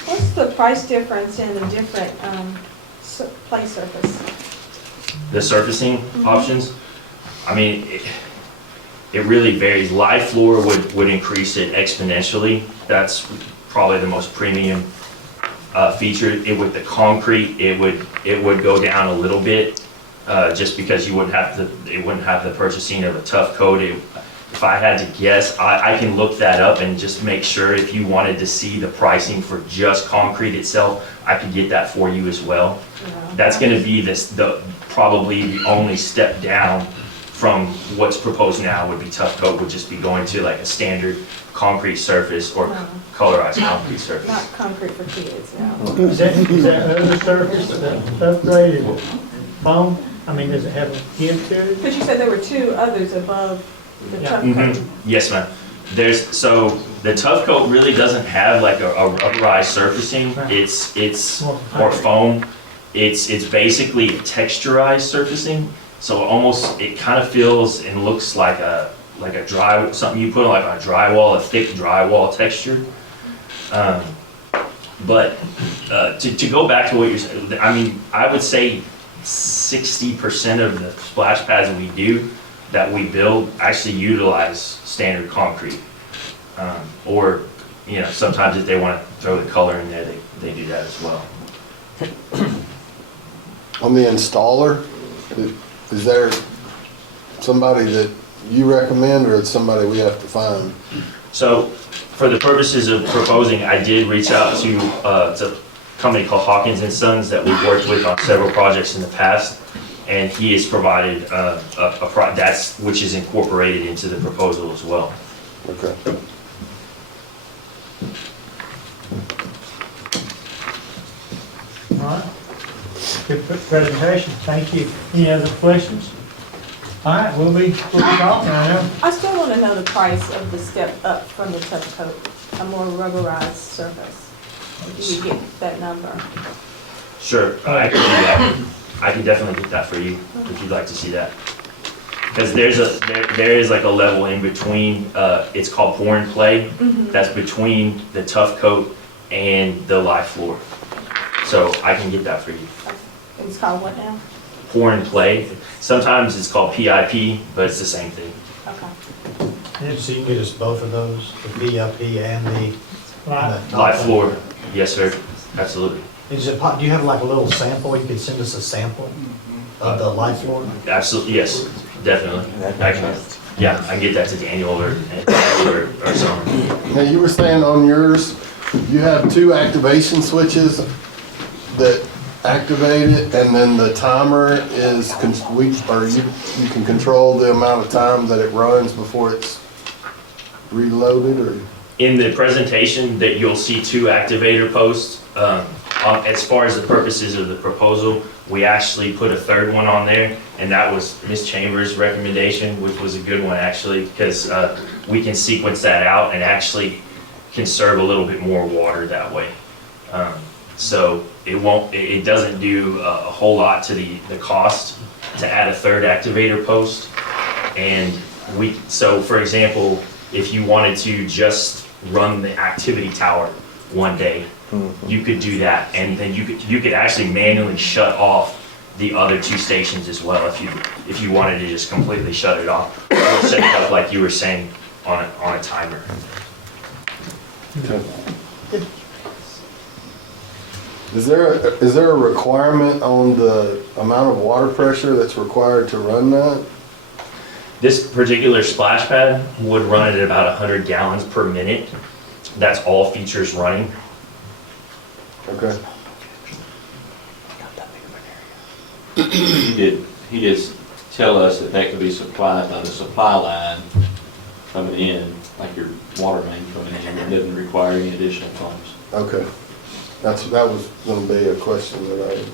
What's the price difference in the different play surface? The surfacing options, I mean, it really varies. Live floor would increase it exponentially. That's probably the most premium feature. With the concrete, it would go down a little bit, just because it wouldn't have the purchasing of a tough coat. If I had to guess, I can look that up and just make sure. If you wanted to see the pricing for just concrete itself, I could get that for you as well. Yeah. That's going to be probably the only step down from what's proposed now. Would be tough coat, would just be going to like a standard concrete surface or colorized concrete surface. Not concrete for kids, no. Is that other surface, the upgraded foam? I mean, does it have a give to it? But you said there were two others above the tough coat. Yes, ma'am. So the tough coat really doesn't have like a rubberized surfacing. It's more foam. It's basically texturized surfacing. So it kind of feels and looks like a something you put on like a drywall, a thick drywall texture. But to go back to what you're saying, I mean, I would say 60% of the splash pads that we build actually utilize standard concrete. Or, sometimes if they want to throw the color in there, they do that as well. On the installer, is there somebody that you recommend, or it's somebody we have to find? So, for the purposes of proposing, I did reach out to a company called Hawkins & Sons that we've worked with on several projects in the past, and he has provided which is incorporated into the proposal as well. Okay. All right. Good presentation, thank you. Any other questions? All right, we'll be talking, I know. I still want to know the price of the step up from the tough coat, a more rubberized surface. Do you get that number? Sure, I can do that. I can definitely get that for you if you'd like to see that. Because there is like a level in between. It's called pour and play. That's between the tough coat and the live floor. So I can get that for you. It's called what now? Pour and play. Sometimes it's called PIP, but it's the same thing. Okay. So you can get us both of those, the VIP and the Live floor. Yes, sir. Absolutely. Do you have like a little sample? You could send us a sample of the live floor? Absolutely. Yes, definitely. I can get that to Daniel or someone. Now, you were saying on yours, you have 2 activation switches that activate it, and then the timer is, you can control the amount of time that it runs before it's reloaded, or? In the presentation that you'll see 2 activator posts. As far as the purposes of the proposal, we actually put a 3rd one on there, and that was Ms. Chambers' recommendation, which was a good one actually, because we can sequence that out and actually conserve a little bit more water that way. So it doesn't do a whole lot to the cost to add a 3rd activator post. And so for example, if you wanted to just run the activity tower one day, you could do that, and then you could actually manually shut off the other 2 stations as well if you wanted to just completely shut it off, or set it up like you were saying on a timer. Is there a requirement on the amount of water pressure that's required to run that? This particular splash pad would run at about 100 gallons per minute. That's all features running. Okay. He did tell us that that could be supplied by the supply line coming in, like your water main coming in, and doesn't require any additional funds. Okay. That was gonna be a question that I,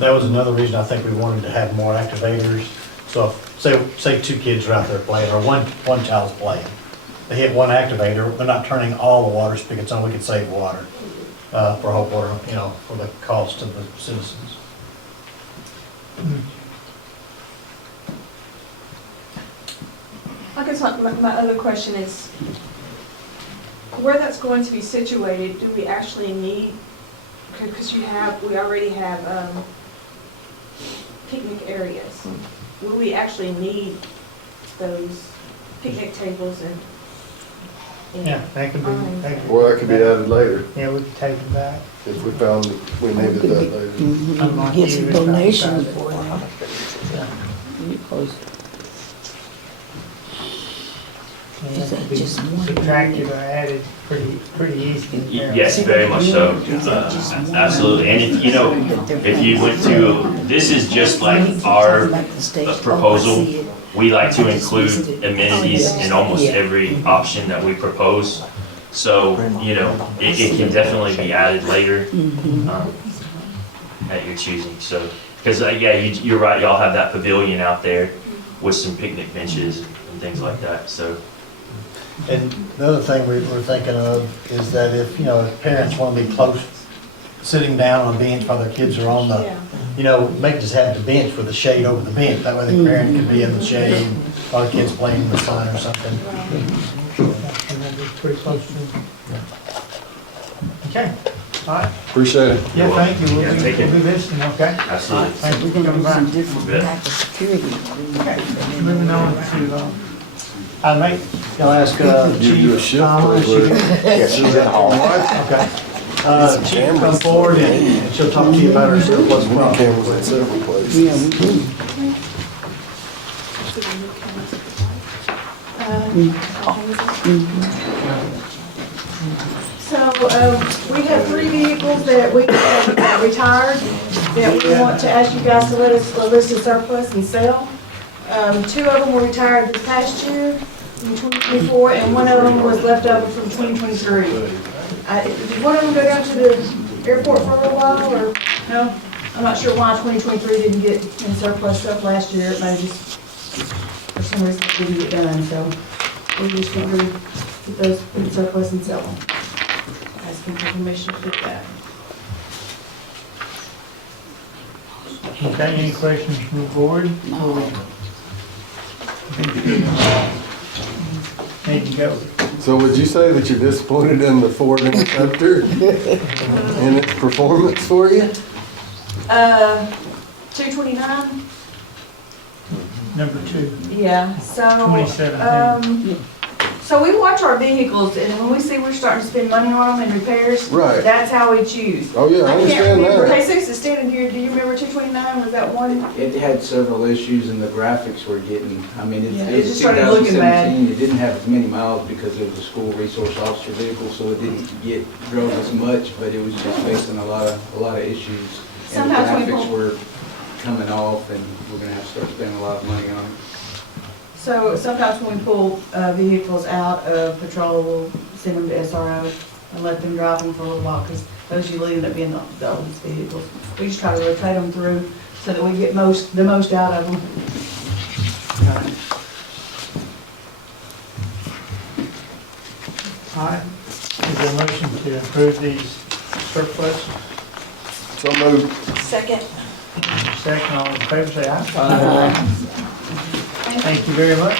That was another reason I think we wanted to have more activators. So if, say 2 kids are out there playing, or one child's playing. They hit one activator, they're not turning all the water spigots on, we could save water for Hope Water, for the cost of the citizens. I guess my other question is, where that's going to be situated, do we actually need, because we already have picnic areas. Will we actually need those picnic tables and? Yeah, that could be, or that could be added later, yeah, we could take it back. if we found we needed that later. Unlike Get you, some it's not donations private. for them. And that could be subtracted or added pretty easy. in there. Yes, very much so. Absolutely. And if you went to, this is just like our proposal. We like to include amenities in almost every option that we propose. So, it can definitely be added later at your choosing. So, because, you're right, y'all have that pavilion out there with some picnic benches and things like that, so. And the other thing we're thinking of is that if parents want to be close, sitting down on a bench while their kids are on the, maybe just have the bench with the shade over the bench. That way the parent can be in the shade while the kid's playing in the sun or something. And that'd be pretty close to. Okay, all right. Appreciate it. Yeah, thank you. Yeah, take it. We'll be visiting, okay? Absolutely. Thank you We're for gonna coming do some by. different type of security. Okay, moving on to, item 8. Can I ask You do a Chief shift Tomlin? real quick. Yeah, she's in the hall. Okay. Chief, come forward and she'll talk to you about her surplus We need property. cameras in several places. Yeah, we do. So, we have 3 vehicles that we have retired, that we want to ask you guys to let us list as surplus and sell. 2 of them were retired this past year, in 2024, and 1 of them was left over from 2023. Did one of them go down to the airport for a little while, or no? I'm not sure why 2023 didn't get in surplus stuff last year, it may just, for some reason, it didn't get done, so we just figured get those in surplus and sell them. Asking for permission to do that. Okay, any questions from the board? Need to go. So would you say that you're disappointed in the Ford Interceptor and its performance for you? 229? Number 2. Yeah, so. 2017. So we watch our vehicles, and when we see we're starting to spend money on them and repairs, Right. that's how we choose. Oh, yeah, I can't understand remember. that. Jesus is standing here, do you remember 229, was that one? It had several issues and the graphics were getting, Yeah, it it's just started looking bad. 2017. It didn't have as many miles because it was a school resource officer vehicle, so it didn't drove as much, but it was just facing a lot of issues. And the Sometimes we graphics pull- were coming off and we're gonna have to start spending a lot of money on it. So sometimes when we pull vehicles out of patrol, we'll send them to SRO and let them drive them for a little while, because those usually end up being the oldest vehicles. We just try to rotate them through so that we get the most out of them. All right, is there a motion to approve these surplus? So moved. Second. Second, all in favor, say aye. Thank you very much.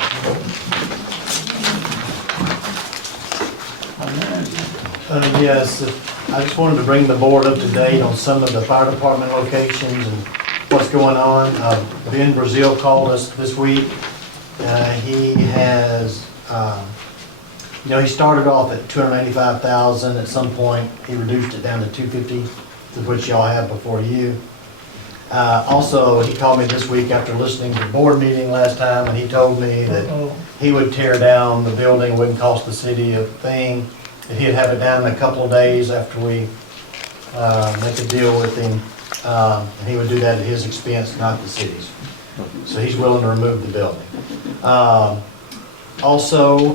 Yes, I just wanted to bring the board up to date on some of the fire department locations and what's going on. Ben Brazil called us this week. He has, he started off at 285,000. At some point, he reduced it down to 250, to which y'all have before you. Also, he called me this week after listening to the board meeting last time, and he told me that he would tear down the building, wouldn't cost the city a thing, that he'd have it down in a couple of days after we make a deal with him. And he would do that at his expense, not the city's. So he's willing to remove the building. Also,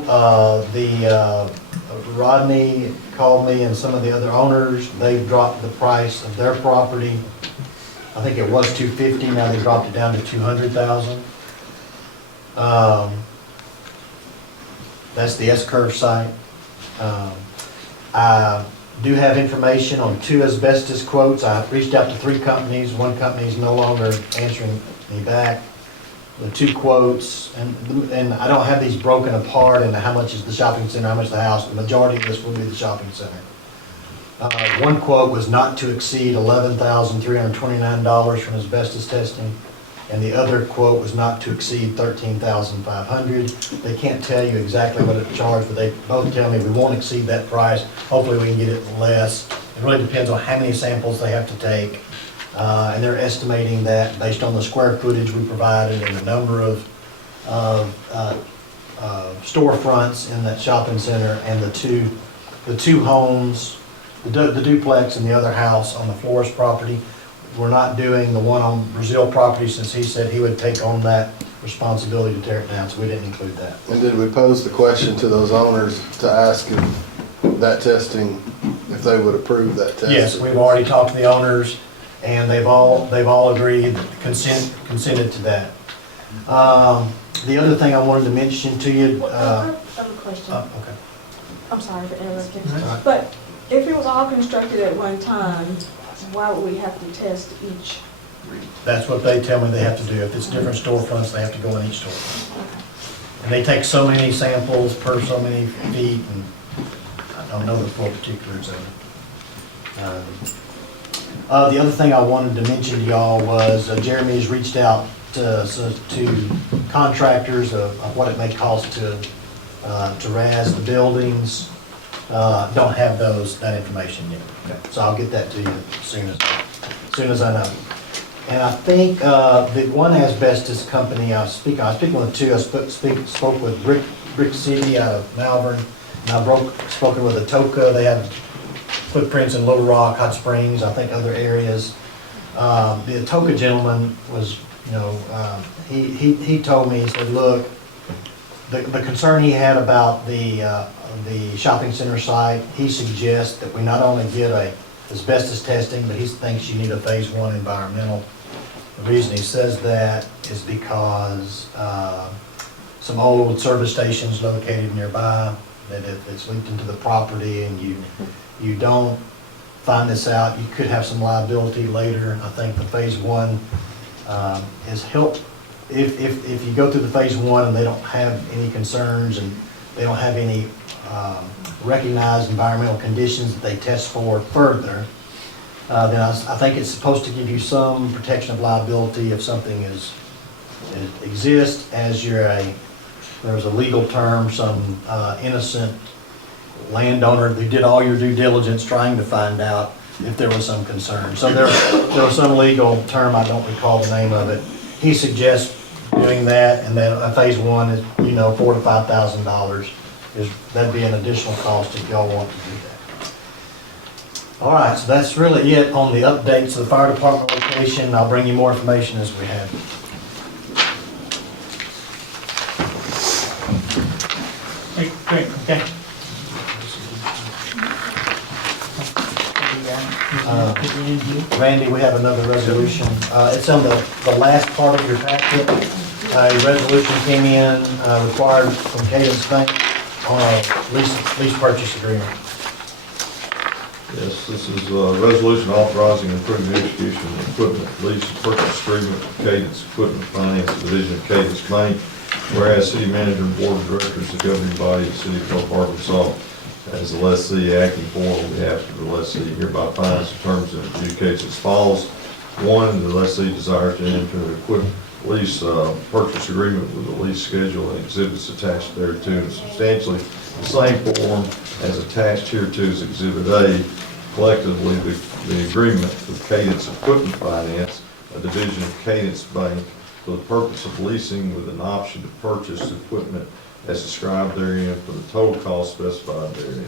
Rodney called me and some of the other owners. They've dropped the price of their property. I think it was 250, now they dropped it down to 200,000. That's the S-curve site. I do have information on 2 asbestos quotes. I reached out to 3 companies. 1 company is no longer answering me back. The 2 quotes, and I don't have these broken apart into how much is the shopping center, how much is the house. The majority of this will be the shopping center. 1 quote was not to exceed $11,329 from asbestos testing, and the other quote was not to exceed $13,500. They can't tell you exactly what it charged, but they both tell me we won't exceed that price. Hopefully we can get it less. It really depends on how many samples they have to take, and they're estimating that based on the square footage we provided and the number of storefronts in that shopping center, and the two homes, the duplex and the other house on the Flores property. We're not doing the one on Brazil property since he said he would take on that responsibility to tear it down, so we didn't include that. And did we pose the question to those owners to ask if that testing, if they would approve that testing? Yes, we've already talked to the owners, and they've all agreed, consented to that. The other thing I wanted to mention to you. I have a question. Okay. I'm sorry for interrupting. Right. But if it was all constructed at one time, why would we have to test each? That's what they tell me they have to do. If it's different storefronts, they have to go in each storefront. And they take so many samples per so many feet, and I don't know the full particulars of it. The other thing I wanted to mention to y'all was Jeremy's reached out to contractors of what it may cost to razz the buildings. Don't have that information yet. So I'll get that to you as soon as I know. And I think the one asbestos company I was speaking with 2. I spoke with Brick City out of Malvern, and I've spoken with Atoka. They have footprints in Little Rock, Hot Springs, I think other areas. The Atoka gentleman was, he told me, he said, look, the concern he had about the shopping center site, he suggests that we not only get a asbestos testing, but he thinks you need a phase 1 environmental. The reason he says that is because some old service stations located nearby, that if it's leaked into the property and you don't find this out, you could have some liability later. I think the phase 1 is help. If you go through the phase 1 and they don't have any concerns and they don't have any recognized environmental conditions that they test for further, then I think it's supposed to give you some protection of liability if something exists as there's a legal term, some innocent landowner who did all your due diligence trying to find out if there was some concern. So there was some legal term, I don't recall the name of it. He suggests doing that, and then a phase 1 is, $4,000 to $5,000. That'd be an additional cost if y'all want to do that. All right, so that's really it on the updates of the fire department location. I'll bring you more information as we have it. Great, okay. Randy, we have another resolution. It's on the last part of your packet. A resolution came in required from Cadence Bank on a lease purchase agreement. Yes, this is a resolution authorizing and approving the execution of equipment lease purchase agreement with Cadence Equipment Finance Division of Cadence Bank. Whereas City Manager and Board of Directors, the governing body of the City of Hope, Arkansas, as the lessee acting for on behalf of the lessee hereby finds the terms and adjudicates as follows. One, the lessee desires to enter an equipment lease purchase agreement with the lease schedule and exhibits attached thereto in substantially the same form as attached hereto as Exhibit A. Collectively, the agreement with Cadence Equipment Finance, a division of Cadence Bank, for the purpose of leasing with an option to purchase equipment as described therein for the total cost specified therein.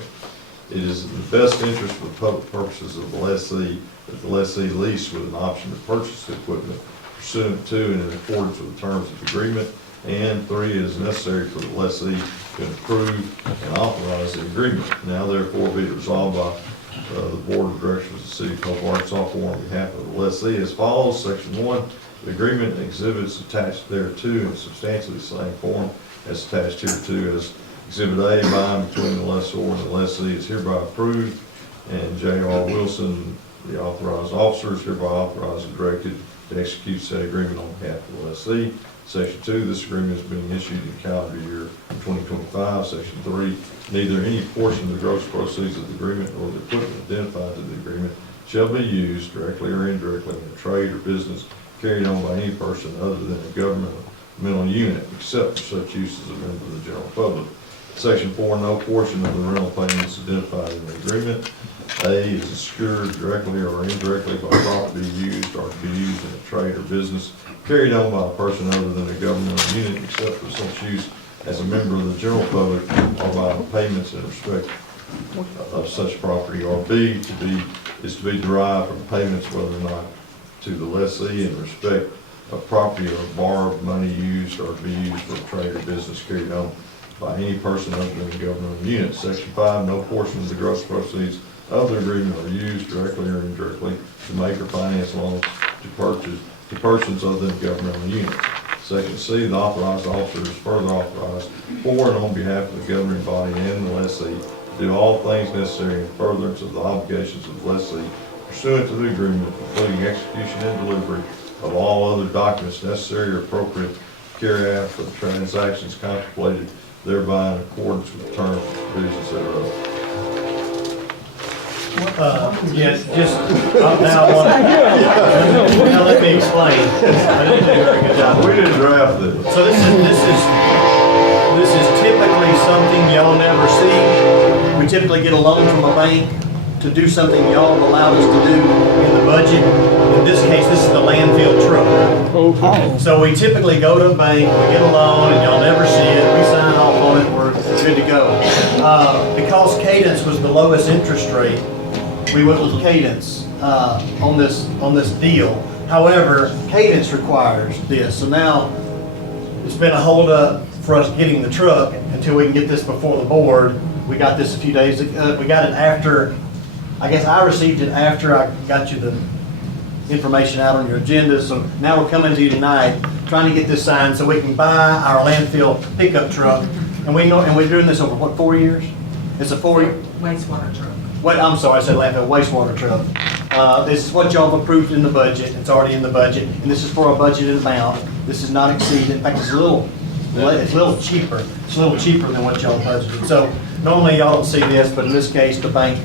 It is in the best interest for the public purposes of the lessee that the lessee lease with an option to purchase the equipment pursuant to and in accordance with the terms of the agreement. And 3, it is necessary for the lessee to approve and authorize the agreement. Now therefore be it resolved by the Board of Directors of the City of Hope, Arkansas, for on behalf of the lessee as follows. Section 1, the agreement and exhibits attached thereto in substantially the same form as attached hereto as Exhibit A by and between the lessor and the lessee is hereby approved, and J.R. Wilson, the authorized officer, is hereby authorized and directed to execute said agreement on behalf of the lessee. Section 2, this agreement is being issued in calendar year 2025. Section 3, neither any portion of the gross proceeds of the agreement or the equipment identified to the agreement shall be used directly or indirectly in a trade or business carried on by any person other than a governmental unit, except for such use as a member of the general public. Section 4, no portion of the rental payments identified in the agreement A is secured directly or indirectly by property used or to be used in a trade or business carried on by a person other than a governmental unit, except for such use as a member of the general public or by payments in respect of such property. Or B, is to be derived from payments whether or not to the lessee in respect of property or borrowed money used or to be used for a trade or business carried on by any person other than a governmental unit. Section 5, no portion of the gross proceeds of the agreement are used directly or indirectly to make or finance loans to persons other than governmental units. Section C, the authorized officer is further authorized for and on behalf of the governing body and the lessee to do all things necessary in furtherance of the obligations of the lessee pursuant to the agreement, including execution and delivery of all other documents necessary or appropriate to carry out for the transactions contemplated thereby in accordance with the terms and provisions thereof. Yes, just, now, now let me explain. I didn't do a very good job. We didn't draft this. So this is typically something y'all never see. We typically get a loan from a bank to do something y'all allowed us to do in the budget. In this case, this is the landfill truck. Okay. So we typically go to a bank, we get a loan, and y'all never see it. We sign off on it, we're good to go. Because Cadence was the lowest interest rate, we went with Cadence on this deal. However, Cadence requires this. So now it's been a holdup for us getting the truck until we can get this before the board. We got this a few days ago. We got it after, I guess I received it after I got you the information out on your agenda. So now we're coming to you tonight, trying to get this signed so we can buy our landfill pickup truck. And we're doing this over what, 4 years? It's a 4 year Wastewater truck. Wait, I'm sorry, I said landfill wastewater truck. This is what y'all have approved in the budget. It's already in the budget, and this is for a budgeted amount. This is not exceeded. In fact, it's a little cheaper. It's a little cheaper than what y'all budgeted. So normally y'all don't see this, but in this case, the bank,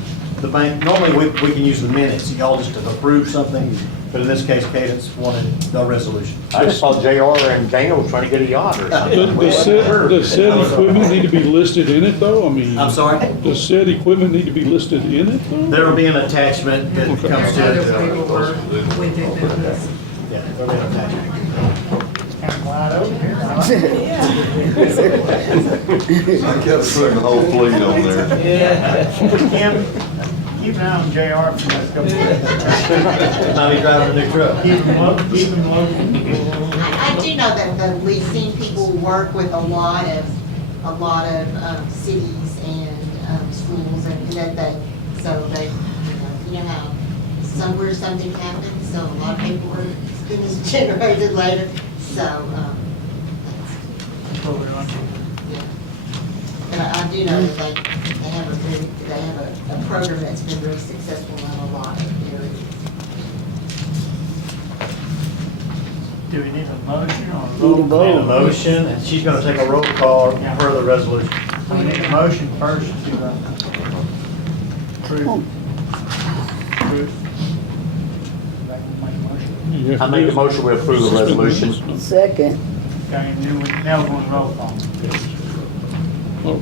normally we can use the minutes. Y'all just have approved something, but in this case, Cadence wanted no resolution. I just saw J.R. and Daniel trying to get a yacht or something. Does said equipment need to be listed in it though? I mean. I'm sorry? Does said equipment need to be listed in it though? There will be an attachment that comes to it. Yeah, there'll be an attachment. Kind of wide open here. I kept putting the whole fleet on there. Yeah. Kim, keep an eye on JR for the next couple of days. Now he's driving a new truck. Keep him local. I do know that the leasing people work with a lot of cities and schools and that they, so they, you know how somewhere something happens, so a lot of paperwork is generated later, so, That's what we're on. yeah. But I do know that they have a program that's been very successful in a lot of areas. Do we need a motion or a Need a vote? vote. Need a motion, and she's gonna take a roll call per the resolution. We need a motion first to approve. Approve. Make a motion. I make a motion we approve the resolution. Second. Okay, and then now we're going to roll call. Oh,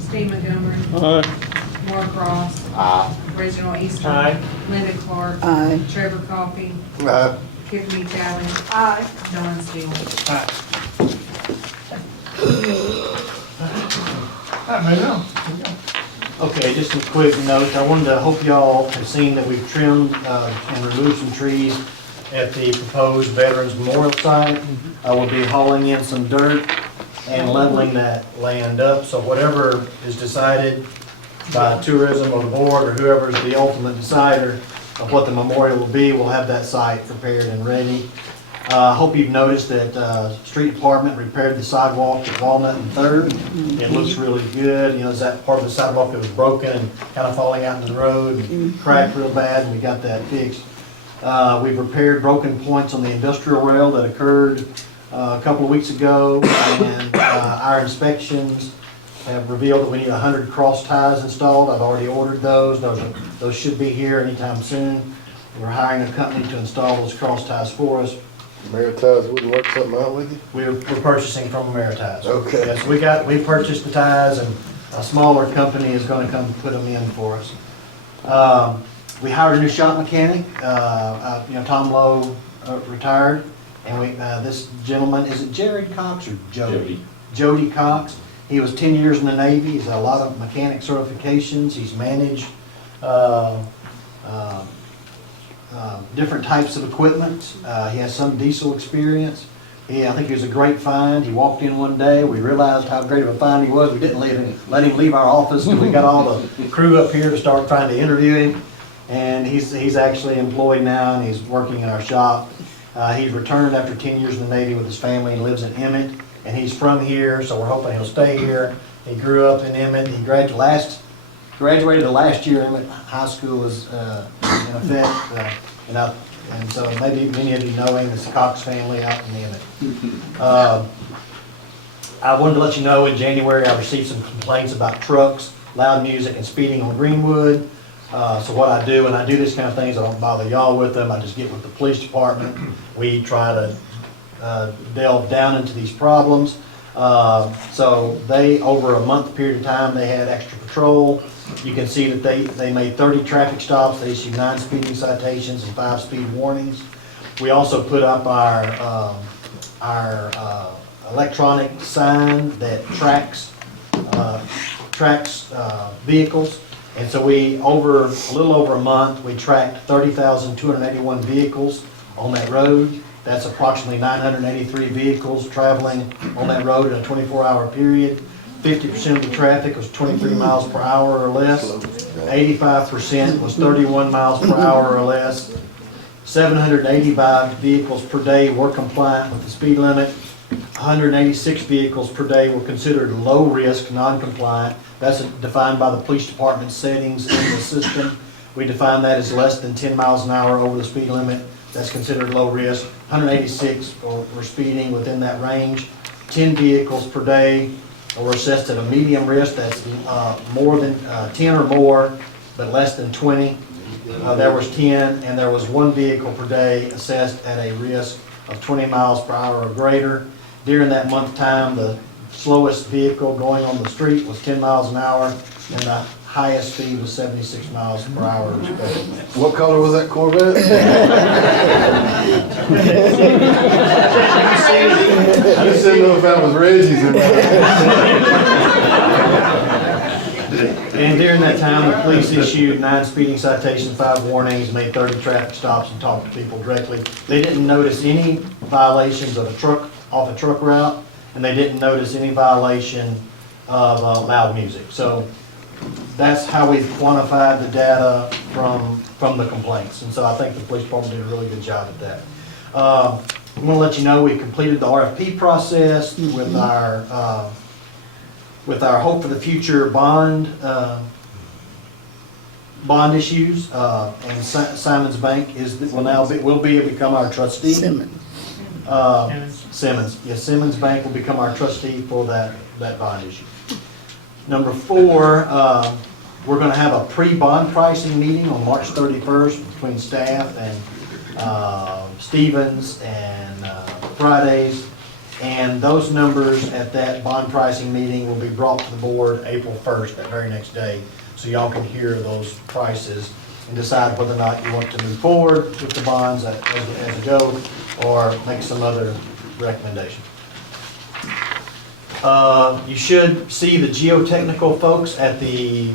Steve Montgomery, aye. Mark Ross, Aye. Reginald Easter. Aye. Linda Clark. Aye. Trevor Coffey, Aye. Tiffany Talley, Aye. Don Steele. Alright. Alright, move on. Okay, just some quick notes. I wanted to hope y'all have seen that we've trimmed and removed some trees at the proposed Veterans Memorial Site. We'll be hauling in some dirt and leveling that land up. So whatever is decided by tourism or the board or whoever's the ultimate decider of what the memorial will be, we'll have that site prepared and ready. I hope you've noticed that street department repaired the sidewalk at Walnut and Third. It looks really good. You know, is that part of the sidewalk that was broken and kind of falling out into the road and cracked real bad, and we got that fixed. We've repaired broken points on the industrial rail that occurred a couple of weeks ago, and our inspections have revealed that we need 100 cross ties installed. I've already ordered those. Those should be here anytime soon. We're hiring a company to install those cross ties for us. Ameritise wouldn't work something out with you? We're purchasing from Ameritise. Okay. Yes, we purchased the ties, and a smaller company is gonna come put them in for us. We hired a new shop mechanic. Tom Lowe retired, and this gentleman, is it Jarrod Cox or Jody? Jody Cox. He was 10 years in the Navy. He's had a lot of mechanic certifications. He's managed different types of equipment. He has some diesel experience. I think he was a great find. He walked in one day. We realized how great of a find he was. We didn't let him leave our office until we got all the crew up here to start trying to interview him. And he's actually employed now, and he's working in our shop. He's returned after 10 years in the Navy with his family and lives in Emmett. And he's from here, so we're hoping he'll stay here. He grew up in Emmett. He graduated the last year. Emmett High School is in effect. And so maybe many of you know him. It's the Cox family out in Emmett. I wanted to let you know in January I received some complaints about trucks, loud music, and speeding on Greenwood. So what I do, and I do this kind of things, I don't bother y'all with them. I just get with the police department. We try to delve down into these problems. So they, over a month period of time, they had extra patrol. You can see that they made 30 traffic stops. They issued 9 speeding citations and 5 speed warnings. We also put up our electronic sign that tracks vehicles. And so over a little over a month, we tracked 30,281 vehicles on that road. That's approximately 983 vehicles traveling on that road in a 24-hour period. 50% of the traffic was 23 miles per hour or less. 85% was 31 miles per hour or less. 785 vehicles per day were compliant with the speed limit. 186 vehicles per day were considered low risk, non-compliant. That's defined by the police department settings in the system. We define that as less than 10 miles an hour over the speed limit. That's considered low risk. 186 were speeding within that range. 10 vehicles per day were assessed at a medium risk. That's more than 10 or more, but less than 20. There was 10, and there was 1 vehicle per day assessed at a risk of 20 miles per hour or greater. During that month time, the slowest vehicle going on the street was 10 miles an hour, and the highest speed was 76 miles per hour respectively. What color was that Corvette? I just didn't know if that was Reggie's or And during that time, the police issued 9 speeding citations, 5 warnings, made 30 traffic stops, and talked to people directly. They didn't notice any violations of off a truck route, and they didn't notice any violation of loud music. So that's how we've quantified the data from the complaints. And so I think the police department did a really good job at that. I'm going to let you know we completed the RFP process with our Hope for the Future bond issues, and Simmons Bank will become our trustee. Simmons. Yes, Simmons Bank will become our trustee for that bond issue. Number 4, We're gonna have a pre-bond pricing meeting on March 31st between staff and Stevens and Fridays. And those numbers at that bond pricing meeting will be brought to the board April 1st, that very next day. So y'all can hear those prices and decide whether or not you want to move forward with the bonds as a go or make some other recommendation. You should see the geotechnical folks at the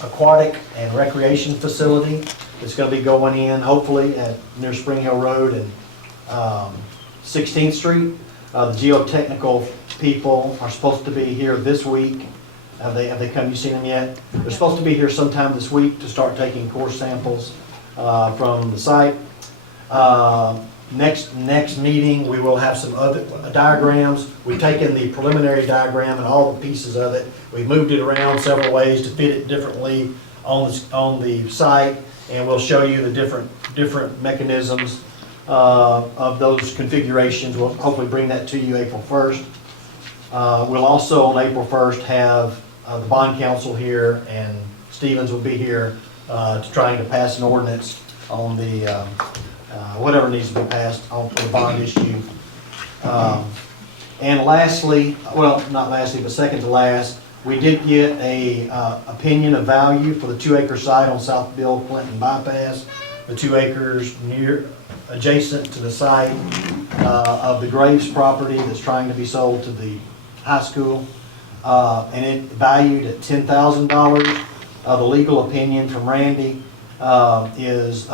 aquatic and recreation facility. It's gonna be going in hopefully near Spring Hill Road and 16th Street. The geotechnical people are supposed to be here this week. Have they come, you seen them yet? They're supposed to be here sometime this week to start taking core samples from the site. Next meeting, we will have some other diagrams. We've taken the preliminary diagram and all the pieces of it. We've moved it around several ways to fit it differently on the site, and we'll show you the different mechanisms of those configurations. We'll hopefully bring that to you April 1st. We'll also on April 1st have the bond council here, and Stevens will be here trying to pass an ordinance on the whatever needs to be passed on for the bond issue. And lastly, well, not lastly, but second to last, we did get a opinion of value for the 2-acre site on South Bill Clinton bypass. The 2 acres adjacent to the site of the Graves property that's trying to be sold to the high school. And it valued at $10,000. The legal opinion from Randy is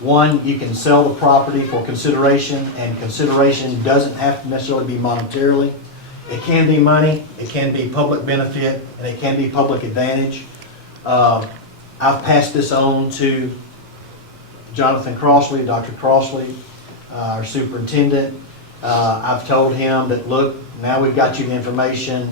one, you can sell the property for consideration, and consideration doesn't have to necessarily be monetarily. It can be money, it can be public benefit, and it can be public advantage. I've passed this on to Jonathan Crossley, Dr. Crossley, our superintendent. I've told him that, look, now we've got you the information.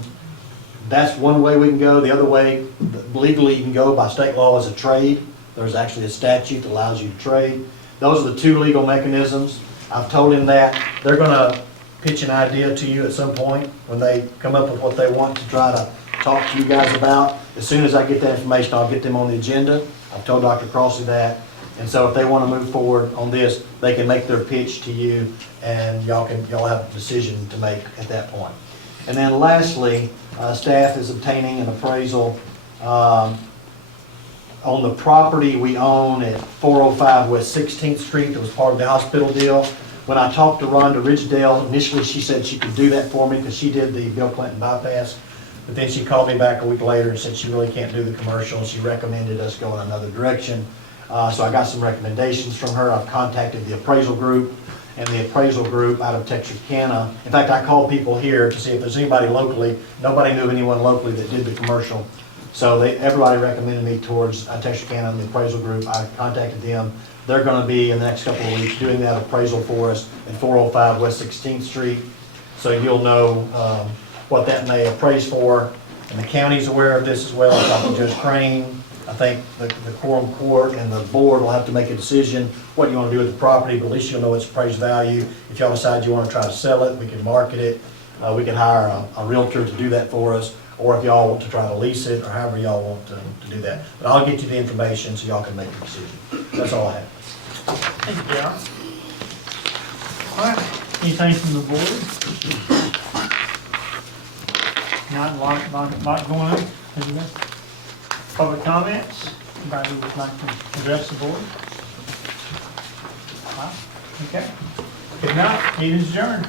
That's one way we can go. The other way, legally you can go by state law as a trade. There's actually a statute that allows you to trade. Those are the 2 legal mechanisms. I've told him that. They're gonna pitch an idea to you at some point when they come up with what they want to try to talk to you guys about. As soon as I get that information, I'll get them on the agenda. I've told Dr. Crossley that. And so if they want to move forward on this, they can make their pitch to you, and y'all have a decision to make at that point. And then lastly, staff is obtaining an appraisal on the property we own at 405 West 16th Street that was part of the hospital deal. When I talked to Rhonda Ridgedale, initially she said she could do that for me because she did the Bill Clinton bypass. But then she called me back a week later and said she really can't do the commercial, and she recommended us go in another direction. So I got some recommendations from her. I've contacted the appraisal group, and the appraisal group out of Texarkana. In fact, I called people here to see if there's anybody locally. Nobody knew anyone locally that did the commercial. So everybody recommended me towards Texarkana and the appraisal group. I contacted them. They're going to be in the next couple of weeks doing that appraisal for us at 405 West 16th Street. So you'll know what that may appraise for. And the county's aware of this as well. I talked to Judge Crane. I think the quorum court and the board will have to make a decision what you want to do with the property, but at least you'll know its appraised value. If y'all decide you want to try to sell it, we can market it. We can hire a realtor to do that for us, or if y'all want to try to lease it, or however y'all want to do that. But I'll get you the information so y'all can make a decision. That's all I have. Thank you, J.R. All right, anything from the board? Not a lot going on, isn't there? Public comments? Anybody who would like to address the board? Okay. If not, meeting is adjourned.